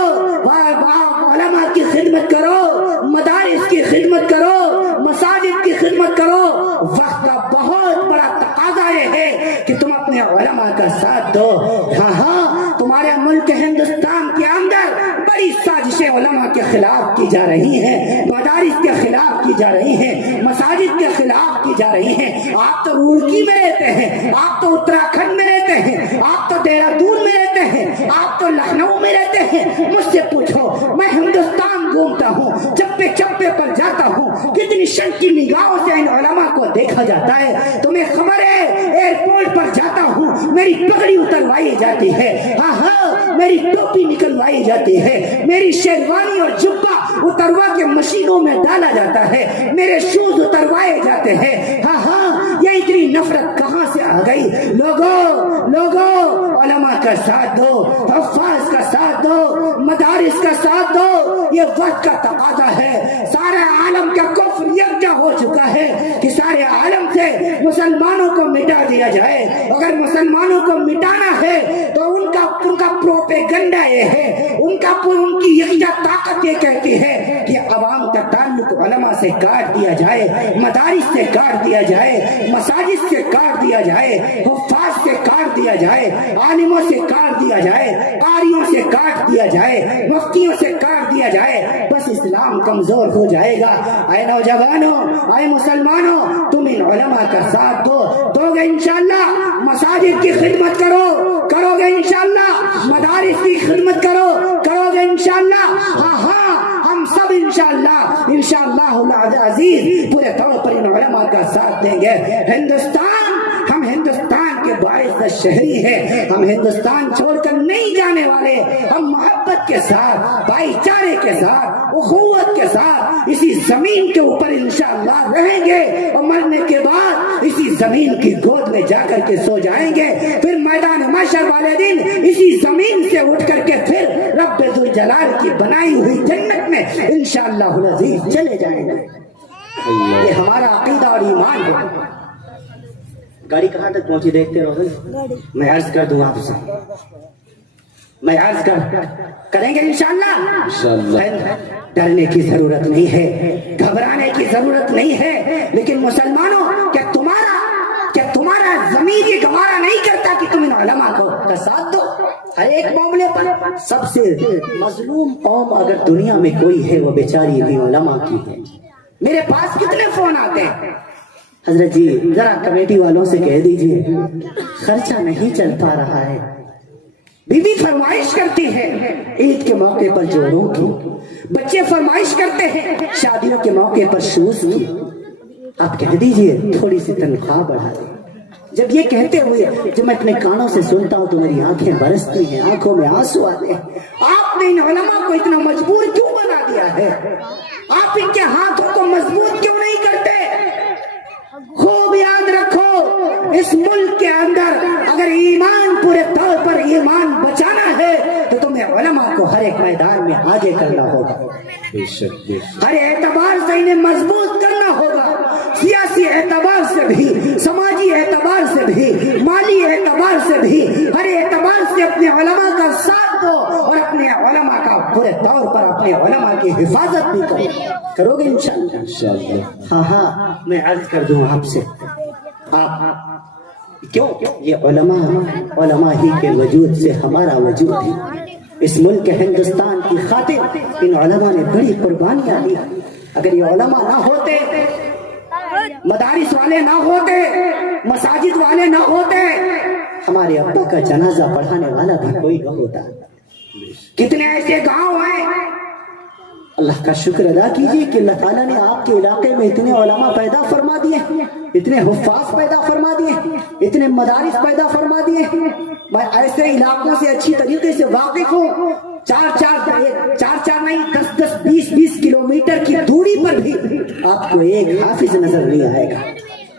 علماء کی خدمت کرو، مدارس کی خدمت کرو، مساجد کی خدمت کرو۔ وقت کا بہت بڑا تقاضا یہ ہے کہ تم اپنے علماء کا ساتھ دو۔ تمہارے ملک ہندوستان کے اندر بڑی سازشیں علماء کے خلاف کی جا رہی ہیں، مدارس کے خلاف کی جا رہی ہیں، مساجد کے خلاف کی جا رہی ہیں۔ آپ تو روڑکی میں رہتے ہیں، آپ تو اتراکھنڈ میں رہتے ہیں، آپ تو دہرادون میں رہتے ہیں، آپ تو لکھنؤ میں رہتے ہیں۔ مجھ سے پوچھو، میں ہندوستان گھومتا ہوں، چپے چپے پر جاتا ہوں، کتنی شک کی نگاہوں سے ان علماء کو دیکھا جاتا ہے۔ تمہیں خبر ہے ایئرپورٹ پر جاتا ہوں، میری پگڑی اتروائی جاتی ہے، میری ٹوپی نکلوائی جاتی ہے، میری شیروانی اور جبہ اتروا کے مشینوں میں ڈالا جاتا ہے، میرے شوز اتروائے جاتے ہیں۔ یہ اتنی نفرت کہاں سے آ گئی؟ لوگوں علماء کا ساتھ دو، حفاظ کا ساتھ دو، مدارس کا ساتھ دو، یہ وقت کا تقاضا ہے۔ سارے عالم کا کفر یکجا ہو چکا ہے کہ سارے عالم سے مسلمانوں کو مٹا دیا جائے۔ اگر مسلمانوں کو مٹانا ہے تو ان کا پروپیگنڈا یہ ہے، ان کی یکجا طاقت یہ کہتی ہے کہ عوام کا تعلق علماء سے کاٹ دیا جائے، مدارس سے کاٹ دیا جائے، مساجد سے کاٹ دیا جائے، حفاظ سے کاٹ دیا جائے، عالموں سے کاٹ دیا جائے، قاریوں سے کاٹ دیا جائے، مفتیوں سے کاٹ دیا جائے، بس اسلام کمزور ہو جائے گا۔ اے نوجوانوں، اے مسلمانوں، تم ان علماء کا ساتھ دو گے انشاءاللہ، مساجد کی خدمت کرو گے انشاءاللہ، مدارس کی خدمت کرو گے انشاءاللہ۔ ہم سب انشاءاللہ العزیز پورے طور پر ان علماء کا ساتھ دیں گے۔ ہم ہندوستان کے باعث شہری ہیں، ہم ہندوستان چھوڑ کر نہیں جانے والے، ہم محبت کے ساتھ، بھائی چارے کے ساتھ، اخوت کے ساتھ اسی زمین کے اوپر انشاءاللہ رہیں گے، اور مرنے کے بعد اسی زمین کی گود میں جا کر کے سو جائیں گے، پھر میدان محشر والے دن اسی زمین سے اٹھ کر کے پھر رب ذوالجلال کی بنائی ہوئی جنت میں انشاءاللہ العزیز چلے جائیں گے۔ یہ ہمارا عقیدہ اور ایمان ہے۔ گاڑی کہاں تک پہنچی دیکھتے رہو، میں عرض کر دوں آپ سے، میں عرض کریں گے انشاءاللہ. انشاءاللہ. ڈرنے کی ضرورت نہیں ہے, گھبرانے کی ضرورت نہیں ہے, لیکن مسلمانوں کیا تمہارا ضمیر یہ گوارا نہیں کرتا کہ تم ان علماء کا ساتھ دو ہر ایک معاملے پر؟ سب سے مظلوم قوم اگر دنیا میں کوئی ہے وہ بیچاری بھی علماء کی ہے. میرے پاس کتنے فون آتے ہیں, حضرت جی ذرا کمیٹی والوں سے کہہ دیجئے خرچہ نہیں چل پا رہا ہے. بیوی فرمائش کرتی ہے عید کے موقع پر جوڑوں کی, بچے فرمائش کرتے ہیں شادیوں کے موقع پر شوز کی. آپ کہہ دیجئے تھوڑی سی تنخواہ بڑھا دیں. جب یہ کہتے ہوئے جب میں اپنے کانوں سے سنتا ہوں تو میری آنکھیں برستی ہیں, آنکھوں میں آنسو آتے ہیں. آپ نے ان علماء کو اتنا مجبور کیوں بنا دیا ہے؟ آپ ان کے ہاتھوں کو مضبوط کیوں نہیں کرتے؟ خوب یاد رکھو, اس ملک کے اندر اگر ایمان پورے طور پر ایمان بچانا ہے تو تمہیں علماء کو ہر ایک میدان میں آگے کرنا ہوگا, ہر اعتبار سے انہیں مضبوط کرنا ہوگا, سیاسی اعتبار سے بھی, سماجی اعتبار سے بھی, مالی اعتبار سے بھی, ہر اعتبار سے اپنے علماء کا ساتھ دو اور اپنے علماء کا پورے طور پر اپنے علماء کی حفاظت بھی کرو گے انشاءاللہ. ہاں میں عرض کر دوں آپ سے, آپ کیوں یہ علماء ہی کے وجود سے ہمارا وجود ہے. اس ملک ہندوستان کی خاطر ان علماء نے بڑی قربانیاں دی. اگر یہ علماء نہ ہوتے, مدارس والے نہ ہوتے, مساجد والے نہ ہوتے, ہمارے ابا کا جنازہ پڑھانے والا بھی کوئی نہ ہوتا. کتنے ایسے گاؤں ہیں, اللہ کا شکر ادا کیجیے کہ اللہ تعالیٰ نے آپ کے علاقے میں اتنے علماء پیدا فرما دیے, اتنے حفاظ پیدا فرما دیے, اتنے مدارس پیدا فرما دیے. میں ایسے علاقوں سے اچھی طریقے سے واقف ہوں, چار نہیں 10-20 کلومیٹر کی دوری پر بھی آپ کو ایک حافظ نظر نہیں آئے گا.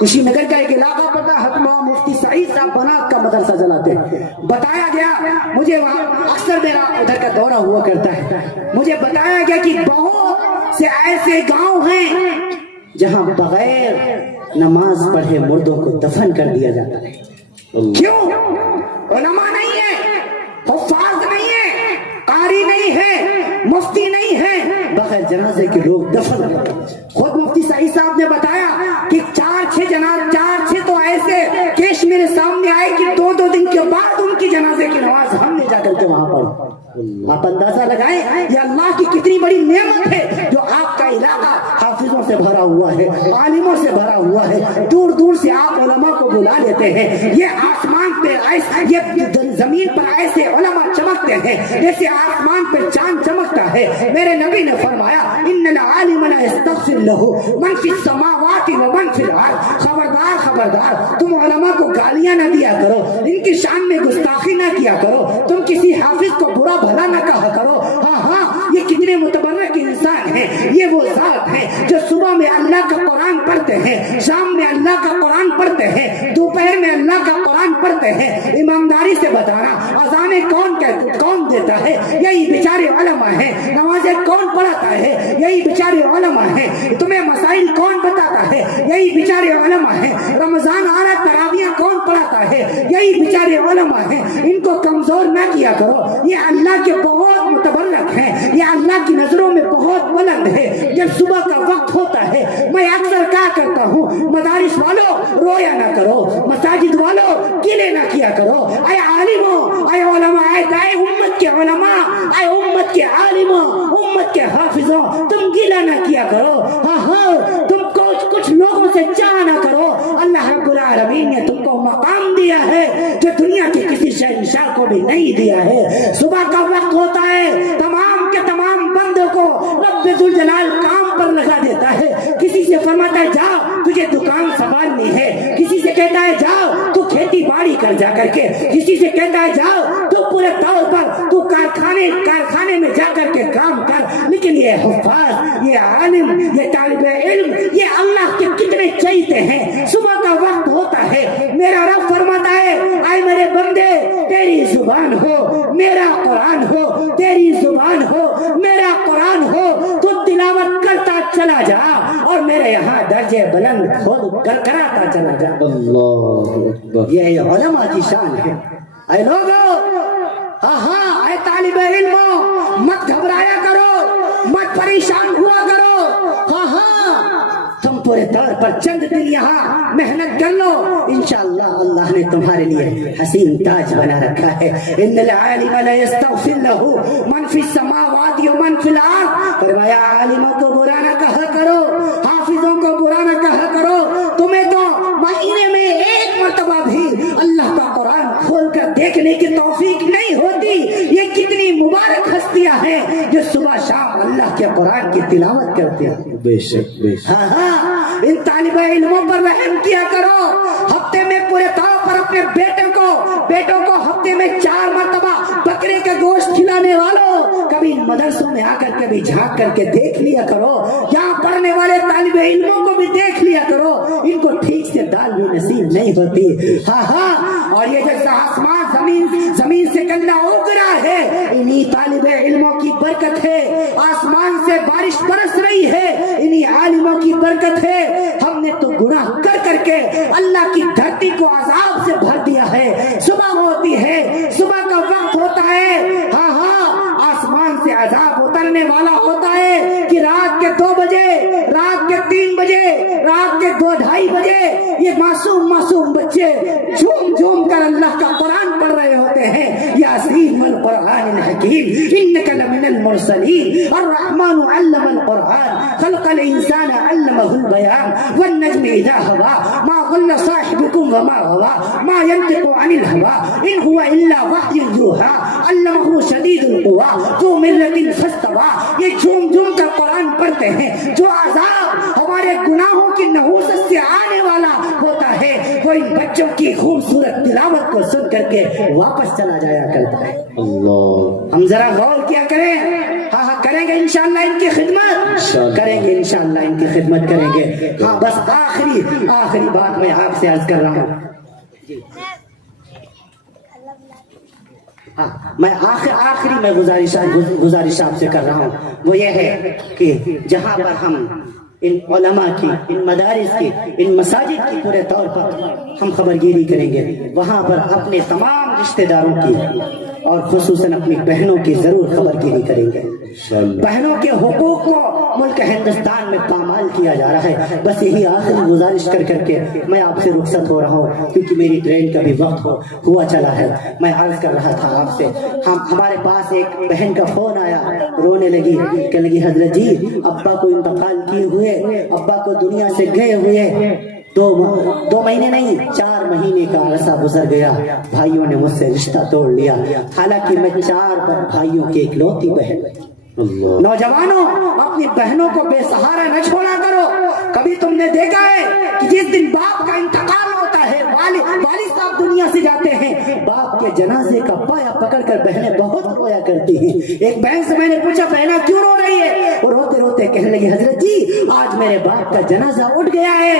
کشی نگر کا ایک علاقہ پڑتا ہے, حتما مفتی سعید صاحب بنات کا مدرسہ چلاتے ہیں. بتایا گیا مجھے, وہاں اکثر میرا ادھر کا دورہ ہوا کرتا ہے, مجھے بتایا گیا کہ بہت سے ایسے گاؤں ہیں جہاں بغیر نماز پڑھے مردوں کو دفن کر دیا جاتا ہے. کیوں؟ علماء نہیں ہے, حفاظ نہیں ہے, قاری نہیں ہے, مفتی نہیں ہے, بغیر جنازے کے لوگ دفن کرتے ہیں. خود مفتی سعید صاحب نے بتایا کہ 4-6 تو ایسے کیش میرے سامنے آئے کہ 2 دن کے بعد ان کی جنازے کی نماز ہم نے جا کر کے وہاں پر. آپ اندازہ لگائیں یہ اللہ کی کتنی بڑی نعمت ہے جو آپ کا علاقہ حافظوں سے بھرا ہوا ہے, عالموں سے بھرا ہوا ہے. دور دور سے آپ علماء کو بلا لیتے ہیں. یہ آسمان پہ یہ زمین پر ایسے علماء چمکتے ہیں جیسے آسمان پہ چاند چمکتا ہے. میرے نبی نے فرمایا ان العالم لا يستغفر له من في السماوات ومن في الارض. خبردار تم علماء کو گالیاں نہ دیا کرو, ان کی شان میں گستاخی نہ کیا کرو, تم کسی حافظ کو برا بھلا نہ کہا کرو. ہاں یہ کتنے متبرک انسان ہیں, یہ وہ ذات ہیں جو صبح میں اللہ کا قرآن پڑھتے ہیں, شام میں اللہ کا قرآن پڑھتے ہیں, دوپہر میں اللہ کا قرآن پڑھتے ہیں. ایمانداری سے بتانا اذانیں کون دیتا ہے؟ یہی بیچارے علماء ہیں. نمازیں کون پڑھاتا ہے؟ یہی بیچارے علماء ہیں. تمہیں مسائل کون بتاتا ہے؟ یہی بیچارے علماء ہیں. رمضان آ رہا, تراویح کون پڑھاتا ہے؟ یہی بیچارے علماء ہیں. ان کو کمزور نہ کیا کرو, یہ اللہ کے بہت متبرک ہیں, یہ اللہ کی نظروں میں بہت بلند ہے. جب صبح کا وقت ہوتا ہے میں اکثر کہا کرتا ہوں مدارس والوں رویا نہ کرو, مساجد والوں گلے نہ کیا کرو. اے عالموں, اے علماء, اے امت کے علماء, اے امت کے عالموں, امت کے حافظوں, تم گلہ نہ کیا کرو. ہاں تم کچھ لوگوں سے چاہ نہ کرو. اللہ رب العالمین نے تم کو مقام دیا ہے جو دنیا کے کسی شہنشاہ کو بھی نہیں دیا ہے. صبح کا وقت ہوتا ہے, تمام کے تمام بندوں کو رب ذوالجلال کام پر لگا دیتا ہے. کسی سے فرماتا ہے جا تجھے دکان سنبھالنی ہے, کسی سے کہتا ہے جاؤ تو کھیتی باڑی کر جا کر کے, کسی سے کہتا ہے جاؤ تو پورے طور پر تو کارخانے میں جا کر کے کام کر. لیکن یہ حفاظ, یہ عالم, یہ طالب علم, یہ اللہ کے کتنے چاہتے ہیں. صبح کا وقت ہوتا ہے, میرا رب فرماتا ہے اے میرے بندے تیری زبان ہو میرا قرآن ہو, تیری زبان ہو میرا قرآن ہو, تو تلاوت کرتا چلا جا اور میرے یہاں درجے بلند کراتا چلا جا. اللہ اکبر. یہ علماء کی شان ہے. اے لوگو, ہاں اے طالب علموں مت گھبرایا کرو، مت پریشان ہوا کرو، ہاں تم پورے طور پر چند دن یہاں محنت کر لو، انشاءاللہ اللہ نے تمہارے لیے حسین تاج بنا رکھا ہے۔ ان العالم لا یستغفر له من فی السماوات و من فی الارض، فرمایا عالموں کو برا نہ کہا کرو، حافظوں کو برا نہ کہا کرو، تمہیں تو مہینے میں ایک مرتبہ بھی اللہ کا قرآن کھول کر دیکھنے کی توفیق نہیں ہوتی۔ یہ کتنی مبارک ہستیاں ہیں جو صبح شام اللہ کے قرآن کی تلاوت کرتے ہیں۔ بے شک بے شک۔ ہاں ان طالب علموں پر رحم کیا کرو، ہفتے میں پورے طور پر اپنے بیٹوں کو ہفتے میں 4 مرتبہ بکرے کا گوشت کھلانے والوں، کبھی مدرسوں میں آ کر کے بھی جھانک کر کے دیکھ لیا کرو، یہاں پڑھنے والے طالب علموں کو بھی دیکھ لیا کرو، ان کو ٹھیک سے دال بھی نصیب نہیں ہوتی۔ ہاں اور یہ جو آسمان زمین سے کلہ اگ رہا ہے، انہی طالب علموں کی برکت ہے، آسمان سے بارش برس رہی ہے، انہی عالموں کی برکت ہے۔ ہم نے تو گناہ کر کر کے اللہ کی دھرتی کو عذاب سے بھر دیا ہے۔ صبح ہوتی ہے، صبح کا وقت ہوتا ہے، ہاں آسمان سے عذاب اترنے والا ہوتا ہے کہ رات کے 2 بجے، رات کے 3 بجے، رات کے 2-2:30 بجے یہ معصوم بچے جھوم کر اللہ کا قرآن پڑھ رہے ہوتے ہیں۔ یاسین والقرآن الحکیم انک لمن المرسلین الرحمن علم القرآن خلق الانسان علمہ البیان والنجم اذا ہوا ما ضل صاحبکم وما غوا ما ينطق عن الهوى ان هو الا وحی یوحی علمہ شدید القوی ذو مرۃ فاستوی۔ یہ جھوم کر قرآن پڑھتے ہیں۔ جو عذاب ہمارے گناہوں کی نحوست سے آنے والا ہوتا ہے وہ ان بچوں کی خوبصورت تلاوت کو سن کر کے واپس چلا جایا کرتا ہے۔ اللہ، ہم ذرا غور کیا کریں، ہاں کریں گے انشاءاللہ ان کی خدمت کریں گے، انشاءاللہ ان کی خدمت کریں گے۔ ہاں بس آخری بات میں آپ سے عرض کر رہا ہوں، میں آخری میں گزارش آپ سے کر رہا ہوں، وہ یہ ہے کہ جہاں پر ہم ان علماء کی، ان مدارس کی، ان مساجد کی پورے طور پر ہم خبرگیری کریں گے، وہاں پر اپنے تمام رشتہ داروں کی اور خصوصاً اپنی بہنوں کی ضرور خبرگیری کریں گے۔ بہنوں کے حقوق کو ملک ہندوستان میں پامال کیا جا رہا ہے۔ بس یہی آخری گزارش کر کے میں آپ سے رخصت ہو رہا ہوں، کیونکہ میری ٹرین کا بھی وقت ہوا چلا ہے۔ میں عرض کر رہا تھا آپ سے، ہمارے پاس ایک بہن کا فون آیا، رونے لگی، کہنے لگی حضرت جی ابا کو انتقال کیے ہوئے، ابا کو دنیا سے گئے ہوئے 2 مہینے نہیں 4 مہینے کا عرصہ گزر گیا، بھائیوں نے مجھ سے رشتہ توڑ لیا، حالانکہ میں 4 بھائیوں کی اکلوتی بہن۔ نوجوانوں اپنی بہنوں کو بے سہارا نہ چھوڑا کرو۔ کبھی تم نے دیکھا ہے کہ جس دن باپ کا انتقال ہوتا ہے، والد صاحب دنیا سے جاتے ہیں، باپ کے جنازے کا پایا پکڑ کر بہنیں بہت رویا کرتی ہیں۔ ایک بہن سے میں نے پوچھا بہنا کیوں رو رہی ہے؟ وہ روتے روتے کہنے لگی حضرت جی آج میرے باپ کا جنازہ اٹھ گیا ہے،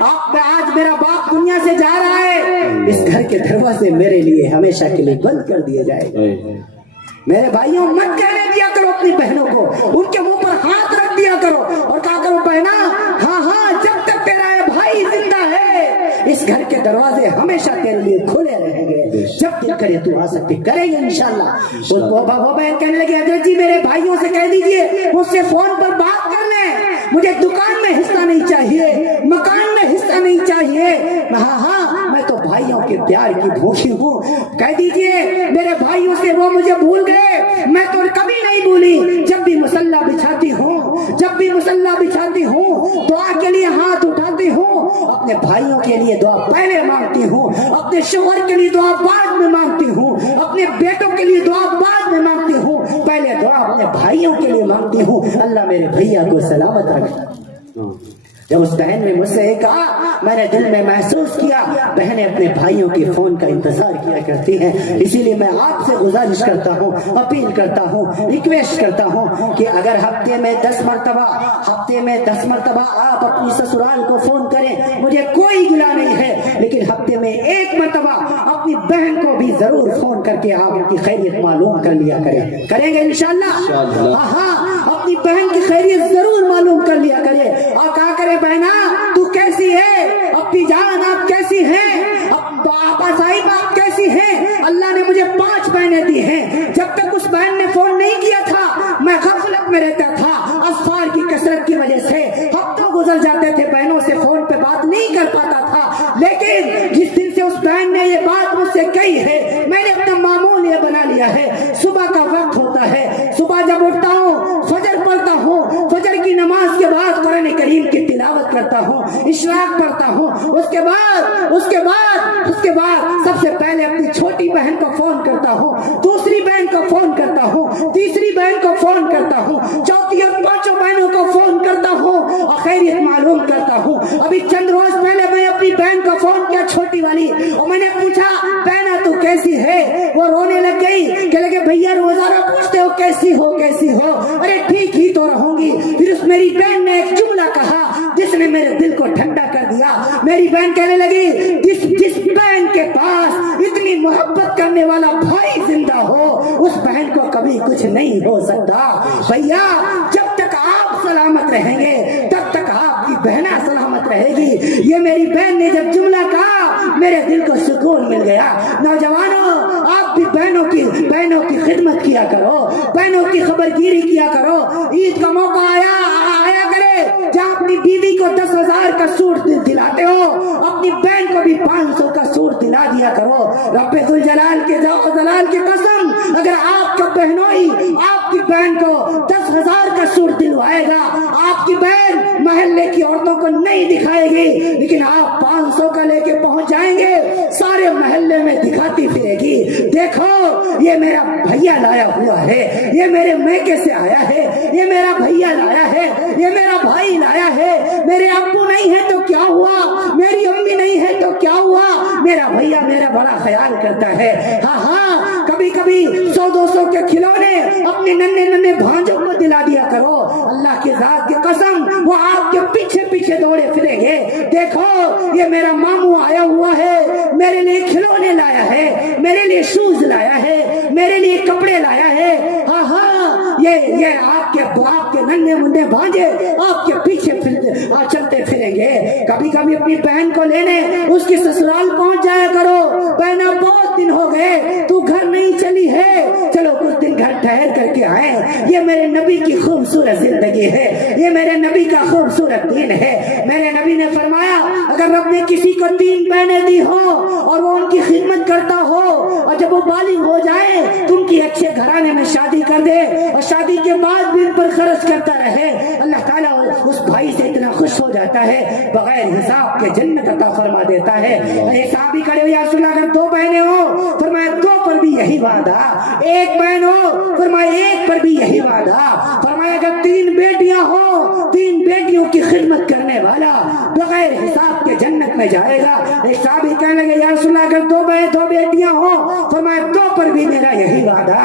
آج میرا باپ دنیا سے جا رہا ہے، اس گھر کے دروازے میرے لیے ہمیشہ کے لیے بند کر دیے جائے گا۔ میرے بھائیوں مت کہنے دیا کرو اپنی بہنوں کو، ان کے منہ پر ہاتھ رکھ دیا کرو اور کہا کرو بہنا ہاں جب تک تیرا یہ بھائی زندہ ہے اس گھر کے دروازے ہمیشہ تیرے لیے کھلے رہیں گے، جب دل کرے تو آ سکتے، کریں گے انشاءاللہ۔ وہ بہن کہنے لگی حضرت جی میرے بھائیوں سے کہہ دیجئے مجھ سے فون پر بات کر لیں، مجھے دکان میں حصہ نہیں چاہیے، مکان میں حصہ نہیں چاہیے، ہاں میں تو بھائیوں کے پیار کی بھوکی ہوں، کہہ دیجئے میرے بھائیوں سے وہ مجھے بھول گئے، میں تو کبھی نہیں بھولی، جب بھی مصلی بچھاتی ہوں دعا کے لیے ہاتھ اٹھاتی ہوں، اپنے بھائیوں کے لیے دعا پہلے مانگتی ہوں، اپنے شوہر کے لیے دعا بعد میں مانگتی ہوں، اپنے بیٹوں کے لیے دعا بعد میں مانگتی ہوں، پہلے دعا اپنے بھائیوں کے لیے مانگتی ہوں، اللہ میرے بھیا کو سلامت رکھے۔ جب اس بہن نے مجھ سے یہ کہا میں نے دل میں محسوس کیا بہنیں اپنے بھائیوں کی فون کا انتظار کیا کرتی ہیں، اسی لیے میں آپ سے گزارش کرتا ہوں، اپیل کرتا ہوں، ریکویسٹ کرتا ہوں کہ اگر ہفتے میں 10 مرتبہ آپ اپنی سسرال کو فون کریں مجھے کوئی گلا نہیں ہے، لیکن ہفتے میں 1 مرتبہ اپنی بہن کو بھی ضرور فون کر کے آپ کی خیریت معلوم کر لیا کریں گے انشاءاللہ۔ ہاں اپنی بہن کی خیریت ضرور معلوم کر لیا کرے اور کہا کرے بہنا تو کیسی ہے، اپی جان آپ کیسی ہیں، آپا صاحب آپ کیسی ہیں، اللہ نے مجھے 5 بہنیں دی ہیں، جب تک اس بہن بہنوں سے فون پہ بات نہیں کر پاتا تھا، لیکن جس دن سے اس بہن نے یہ بات مجھ سے کہی ہے، میں نے اپنا معمول یہ بنا لیا ہے، صبح کا وقت ہوتا ہے، صبح جب اٹھتا ہوں فجر پڑھتا ہوں، فجر کی نماز کے بعد قرآن کریم کی تلاوت کرتا ہوں، اشراق پڑھتا ہوں، اس کے بعد سب سے پہلے اپنی چھوٹی بہن کو فون کرتا ہوں، دوسری بہن کو فون کرتا ہوں، تیسری بہن کو فون کرتا ہوں، چوتھی اور پانچوں بہنوں کو فون کرتا ہوں اور خیریت معلوم کرتا ہوں۔ ابھی چند روز پہلے میں اپنی بہن کو فون کیا، چھوٹی والی، اور میں نے پوچھا بہنا تو کیسی ہے؟ وہ رونے لگ گئی، کہنے لگے بھیا روزانہ پوچھتے ہو کیسی ہو کیسی ہو؟ ارے ٹھیک ہی تو رہوں گی۔ پھر اس میری بہن نے ایک جملہ کہا جس نے میرے دل کو ٹھنڈا کر دیا۔ میری بہن کہنے لگی جس بہن کے پاس اتنی محبت کرنے والا بھائی زندہ ہو، اس بہن کو کبھی کچھ نہیں ہو سکتا۔ بھیا جب تک آپ سلامت رہیں گے تب تک آپ کی بہنا سلامت رہے گی۔ یہ میری بہن نے جب جملہ کہا میرے دل کو سکون مل گیا۔ نوجوانوں آپ بھی بہنوں کی خدمت کیا کرو، بہنوں کی خبر گیری کیا کرو۔ عید کا موقع آیا کرے جہاں اپنی بیوی کو 10,000 کا سوٹ دلاتے ہو، اپنی بہن کو بھی 500 کا سوٹ دلا دیا کرو۔ رب ذوالجلال کے جلال کی قسم، اگر آپ کا بہنوئی آپ کی بہن کو 10,000 کا سوٹ دلوائے گا، آپ کی بہن محلے کی عورتوں کو نہیں دکھائے گی، لیکن آپ 500 کا لے کے پہنچ جائیں گے، سارے محلے میں دکھاتی پھرے گی، دیکھو یہ میرا بھیا لایا ہوا ہے، یہ میرے میکے سے آیا ہے، یہ میرا بھیا لایا ہے، یہ میرا بھائی لایا ہے، میرے ابو نہیں ہے تو کیا ہوا، میری امی نہیں ہے تو کیا ہوا، میرا بھیا میرا بڑا خیال کرتا ہے۔ ہاں کبھی کبھی 100-200 کے کھلونے اپنے ننھے بھانجوں کو دلا دیا کرو، اللہ کی ذات کی قسم وہ آپ کے پیچھے پیچھے دوڑے پھریں گے۔ دیکھو یہ میرا ماموں آیا ہوا ہے، میرے لیے کھلونے لایا ہے، میرے لیے شوز لایا ہے، میرے لیے کپڑے لایا ہے۔ ہاں یہ آپ کے ننھے منھے بھانجے آپ کے پیچھے چلتے پھریں گے۔ کبھی کبھی اپنی بہن کو لینے اس کی سسرال پہنچ جایا کرو، بہنا بہت دن ہو گئے تو گھر نہیں چلی ہے، چلو کچھ دن گھر ٹھہر کر کے آئے۔ یہ میرے نبی کی خوبصورت زندگی ہے، یہ میرے نبی کا خوبصورت دین ہے۔ میرے نبی نے فرمایا اگر رب نے کسی کو 3 بہنیں دی ہو اور وہ ان کی خدمت کرتا ہو اور جب وہ بالغ ہو جائے تو ان کی اچھے گھرانے میں شادی کر دے اور شادی کے بعد بھی ان پر خرچ کرتا رہے، اللہ تعالیٰ اس بھائی سے اتنا خوش ہو جاتا ہے بغیر حساب کے جنت عطا فرما دیتا ہے۔ ایک صحابی کھڑے ہوئے یا رسول اللہ اگر 2 بہنیں ہو، فرمایا 2 پر بھی یہی وعدہ، 1 بہن ہو، فرمایا 1 پر بھی یہی وعدہ، فرمایا اگر 3 بیٹیاں ہو، 3 بیٹیوں کی خدمت کرنے والا بغیر حساب کے جنت میں جائے گا۔ ایک صحابی کہنے لگے یا رسول اللہ اگر 2 بیٹیاں ہو، فرمایا 2 پر بھی میرا یہی وعدہ،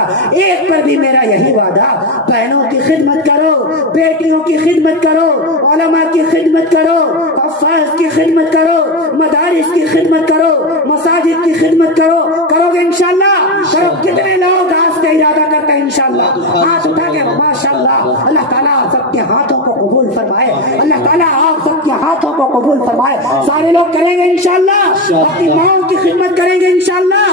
1 پر بھی میرا یہی وعدہ۔ بہنوں کی خدمت کرو، بیٹیوں کی خدمت کرو، علماء کی خدمت کرو، حفاظ کی خدمت کرو، مدارس کی خدمت کرو، مساجد کی خدمت کرو، کرو گے انشاءاللہ؟ کرو۔ کتنے لوگ آج سے ارادہ کرتے ہیں انشاءاللہ؟ ہاتھ اٹھا کے ماشاءاللہ۔ اللہ تعالیٰ سب کے ہاتھوں کو قبول فرمائے، اللہ تعالیٰ آپ سب کے ہاتھوں کو قبول فرمائے۔ سارے لوگ کریں گے انشاءاللہ، اپنی ماؤں کی خدمت کریں گے انشاءاللہ،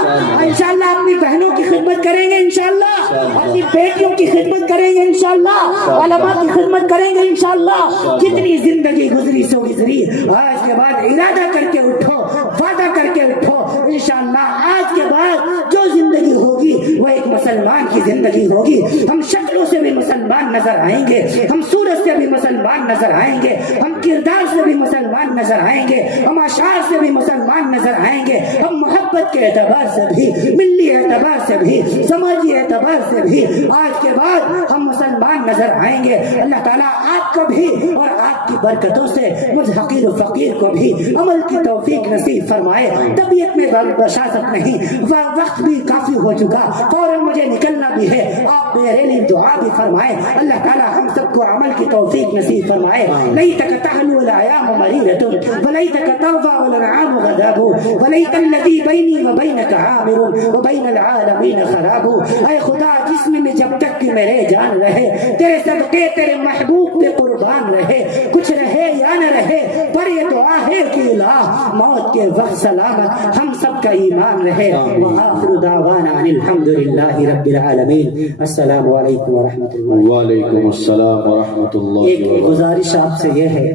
انشاءاللہ اپنی بہنوں کی خدمت کریں گے انشاءاللہ، اپنی بیٹیوں کی خدمت کریں گے انشاءاللہ، علماء کی خدمت کریں گے انشاءاللہ۔ کتنی زندگی گزری سو گزری، آج کے بعد ارادہ کر کے اٹھو، وعدہ کر کے اٹھو انشاءاللہ آج کے بعد جو زندگی ہوگی وہ ایک مسلمان کی زندگی ہوگی۔ ہم شکلوں سے بھی مسلمان نظر آئیں گے، ہم صورت سے بھی مسلمان نظر آئیں گے، ہم کردار سے بھی مسلمان نظر آئیں گے، ہم اشعار سے بھی مسلمان نظر آئیں گے، ہم محبت کے اعتبار سے بھی، ملی اعتبار سے بھی، سماجی اعتبار سے بھی آج کے بعد ہم مسلمان نظر آئیں گے۔ اللہ تعالیٰ آپ کو بھی اور آپ کی برکتوں سے مجھ حقیر و فقیر کو بھی عمل کی توفیق نصیب فرمائے۔ طبیعت میں بشاشت نہیں، وقت بھی کافی ہو چکا، فوراً مجھے نکلنا بھی ہے، آپ میرے لیے دعا بھی فرمائے۔ اللہ تعالیٰ ہم سب کو عمل کی توفیق نصیب فرمائے۔ لیتک تحلو الایام مریرۃ ولیتک ترضی والانعام غضب ولیت الذی بینی وبینک عامر وبین العالمین خراب۔ اے خدا جسم میں جب تک کہ میرے جان رہے، تیرے صدقے تیرے محبوب پہ قربان رہے، کچھ رہے یا نہ رہے، پر یہ دعا ہے کہ الہ موت کے وقت سلامت ہم سب کا ایمان رہے۔ وآخر دعوانا ان الحمد للہ رب العالمین۔ السلام علیکم ورحمۃ اللہ۔ وعلیکم السلام ورحمۃ اللہ ایک گزارش آپ سے یہ ہے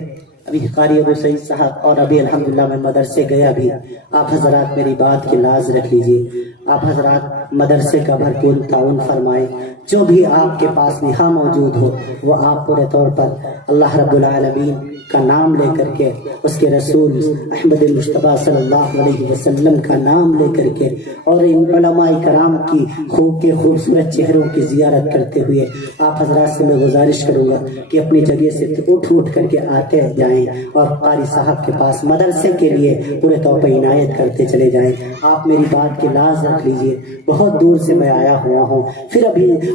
ابھی قاری ابو سعید صاحب اور ابھی الحمدللہ میں مدرسے گیا بھی. آپ حضرات میری بات کی لاز رکھ لیجئے. آپ حضرات مدرسے کا بھرپور تعاون فرمائیں. جو بھی آپ کے پاس یہاں موجود ہو وہ آپ پورے طور پر اللہ رب العالمین کا نام لے کر کے، اس کے رسول احمد مصطفیٰ صلی اللہ علیہ وسلم کا نام لے کر کے اور ان علماء کرام کی خوبصورت چہروں کی زیارت کرتے ہوئے آپ حضرات سے میں گزارش کروں گا کہ اپنی جگہ سے اٹھ کر کے آتے جائیں اور قاری صاحب کے پاس مدرسے کے لیے پورے طور پر عنایت کرتے چلے جائیں. آپ میری بات کی لاز رکھ لیجئے. بہت دور سے میں آیا ہوا ہوں، پھر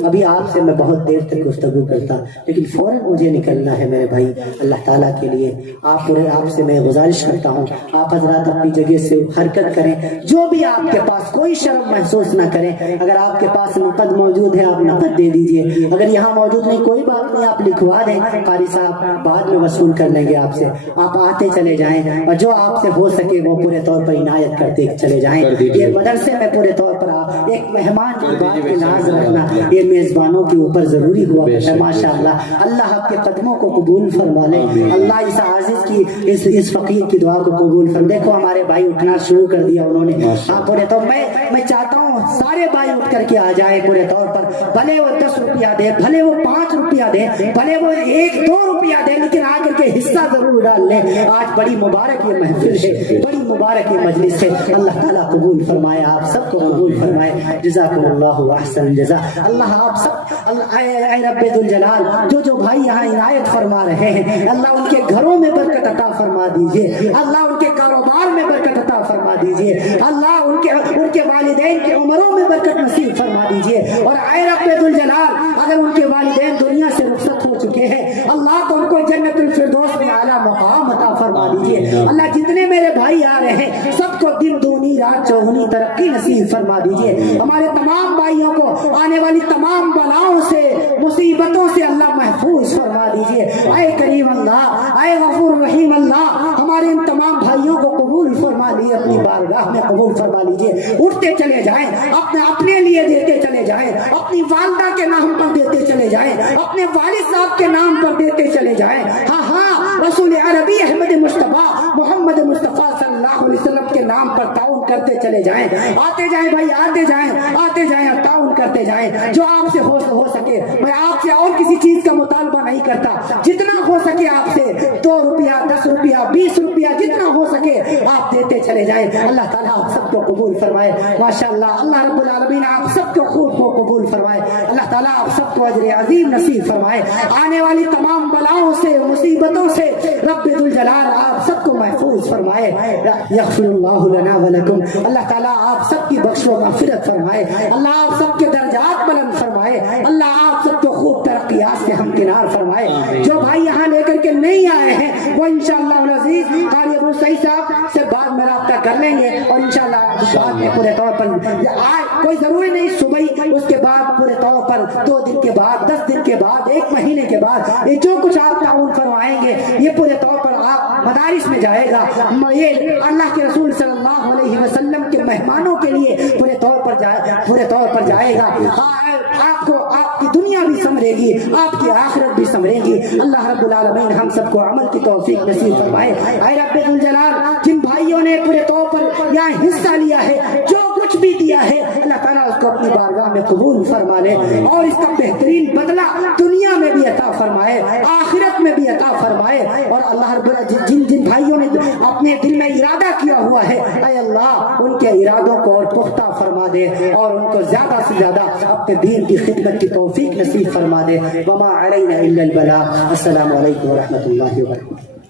ابھی آپ سے میں بہت دیر تک گفتگو کرتا، لیکن فوراً مجھے نکلنا ہے میرے بھائی. اللہ تعالیٰ کے لیے آپ سے میں گزارش کرتا ہوں آپ حضرات اپنی جگہ سے حرکت کریں. جو بھی آپ کے پاس کوئی شرم محسوس نہ کریں. اگر آپ کے پاس نقد موجود ہے آپ نقد دے دیجئے، اگر یہاں موجود نہیں کوئی بات نہیں، آپ لکھوا دیں، قاری صاحب بعد میں وصول کر لیں گے آپ سے. آپ آتے چلے جائیں اور جو آپ سے ہو سکے وہ پورے طور پر عنایت کرتے چلے جائیں. یہ مدرسے میں پورے طور پر آپ ایک مہمان کی بات کی لاز رکھنا یہ میزبانوں کے اوپر ضروری ہوا ہے. ماشاء اللہ اللہ آپ کے قدموں کو قبول فرما لے. اللہ اس عاجز کی اس فقیر کی دعا کو قبول فرما. دیکھو ہمارے بھائی اٹھنا شروع کر دیا انہوں نے. پورے طور میں چاہتا ہوں سارے بھائی اٹھ کر کے آ جائے پورے طور پر. بھلے وہ 10 روپیہ دے، بھلے وہ 5 روپیہ دے، بھلے وہ 1-2 روپیہ دے، لیکن آ کر کے حصہ ضرور ڈال لیں. آج بڑی مبارک یہ محفل ہے، بڑی مبارک یہ مجلس ہے. اللہ تعالیٰ قبول فرمائے، آپ سب کو قبول فرمائے. جزاکم اللہ احسن الجزا. اللہ آپ سب اے رب ذوالجلال جو بھائی یہاں عنایت فرما رہے ہیں اللہ ان کے گھروں میں برکت عطا فرما دیجئے. اللہ ان کے کاروبار میں برکت عطا فرما دیجئے. اللہ ان کے والدین کی عمروں میں برکت نصیب فرما دیجئے. اور اے رب ذوالجلال اگر ان کے والدین دنیا سے رخصت ہو چکے ہیں اللہ تو ان کو جنت الفردوس میں اعلیٰ مقام عطا فرما دیجئے. اللہ جتنے میرے بھائی آ رہے ہیں سب کو دن دونی رات چوگنی ترقی نصیب فرما دیجئے. ہمارے تمام بھائیوں کو آنے والی تمام بلاؤں سے مصیبتوں سے اللہ محفوظ فرما دیجئے. اے کریم اللہ، اے غفور رحیم اللہ، ہمارے ان تمام بھائیوں کو قبول فرما لیجئے، اپنی بارگاہ میں قبول فرما لیجئے. اٹھتے چلے جائیں، اپنے لیے دیتے چلے جائیں، اپنی والدہ کے نام پر دیتے چلے جائیں، اپنے والد صاحب کے نام پر دیتے چلے جائیں. ہاں رسول عربی احمد مصطفیٰ محمد مصطفیٰ صلی اللہ علیہ وسلم کے نام پر تعاون کرتے چلے جائیں. آتے جائیں بھائی، آتے جائیں اور تعاون کرتے جائیں. جو آپ سے ہو سکے، میں آپ سے اور کسی چیز کا مطالبہ نہیں کرتا. جتنا ہو سکے آپ سے 2 روپیہ 10 روپیہ 20 روپیہ جتنا ہو سکے آپ دیتے چلے جائیں. اللہ تعالیٰ آپ سب کو قبول فرمائے. ماشاءاللہ اللہ رب العالمین آپ سب کو خوب کو قبول فرمائے. اللہ تعالیٰ آپ سب کو اجر عظیم نصیب فرمائے. آنے والی تمام بلاؤں سے مصیبتوں سے رب ذوالجلال آپ سب کو محفوظ فرمائے. یغفر اللہ لنا ولکم. اللہ تعالیٰ آپ سب کی بخش و مغفرت فرمائے. اللہ آپ سب کے درجات بلند فرمائے. اللہ آپ سب کو خوب ترقیات سے ہمکنار فرمائے. جو بھائی یہاں لے کر کے نہیں آئے ہیں وہ انشاءاللہ العزیز قاری ابو سعید صاحب سے بعد میں رابطہ کر لیں گے اور انشاءاللہ بعد میں پورے طور پر کوئی ضروری نہیں صبح ہی، اس کے بعد پورے طور پر 2 دن کے بعد 10 دن کے بعد 1 مہینے کے بعد یہ جو کچھ آپ تعاون فرمائیں گے یہ پورے طور پر آپ مدارس میں جائے گا. یہ اللہ کے رسول صلی اللہ علیہ وسلم کے مہمانوں کے لیے پورے طور پر جائے گا. آپ کو آپ کی دنیا بھی سمرے گی، آپ کی آخرت بھی سمرے گی. اللہ رب العالمین ہم سب کو عمل کی توفیق نصیب فرمائے. اے رب ذوالجلال جن بھائیوں نے پورے طور پر یہاں حصہ لیا ہے، جو کچھ بھی دیا ہے اللہ تعالیٰ اس کو اپنی بارگاہ میں قبول فرما لے اور اس کا بہترین بدلہ دنیا میں بھی عطا فرمائے، آخرت میں بھی عطا فرمائے. اور اللہ رب جن بھائیوں نے اپنے دل میں ارادہ کیا ہوا ہے اے اللہ ان کے ارادوں کو اور پختہ فرما دے اور ان کو زیادہ سے زیادہ اپنے دین کی خدمت کی توفیق نصیب فرما دے. وما علینا الا البلاغ. السلام علیکم ورحمۃ اللہ وبرکاتہ.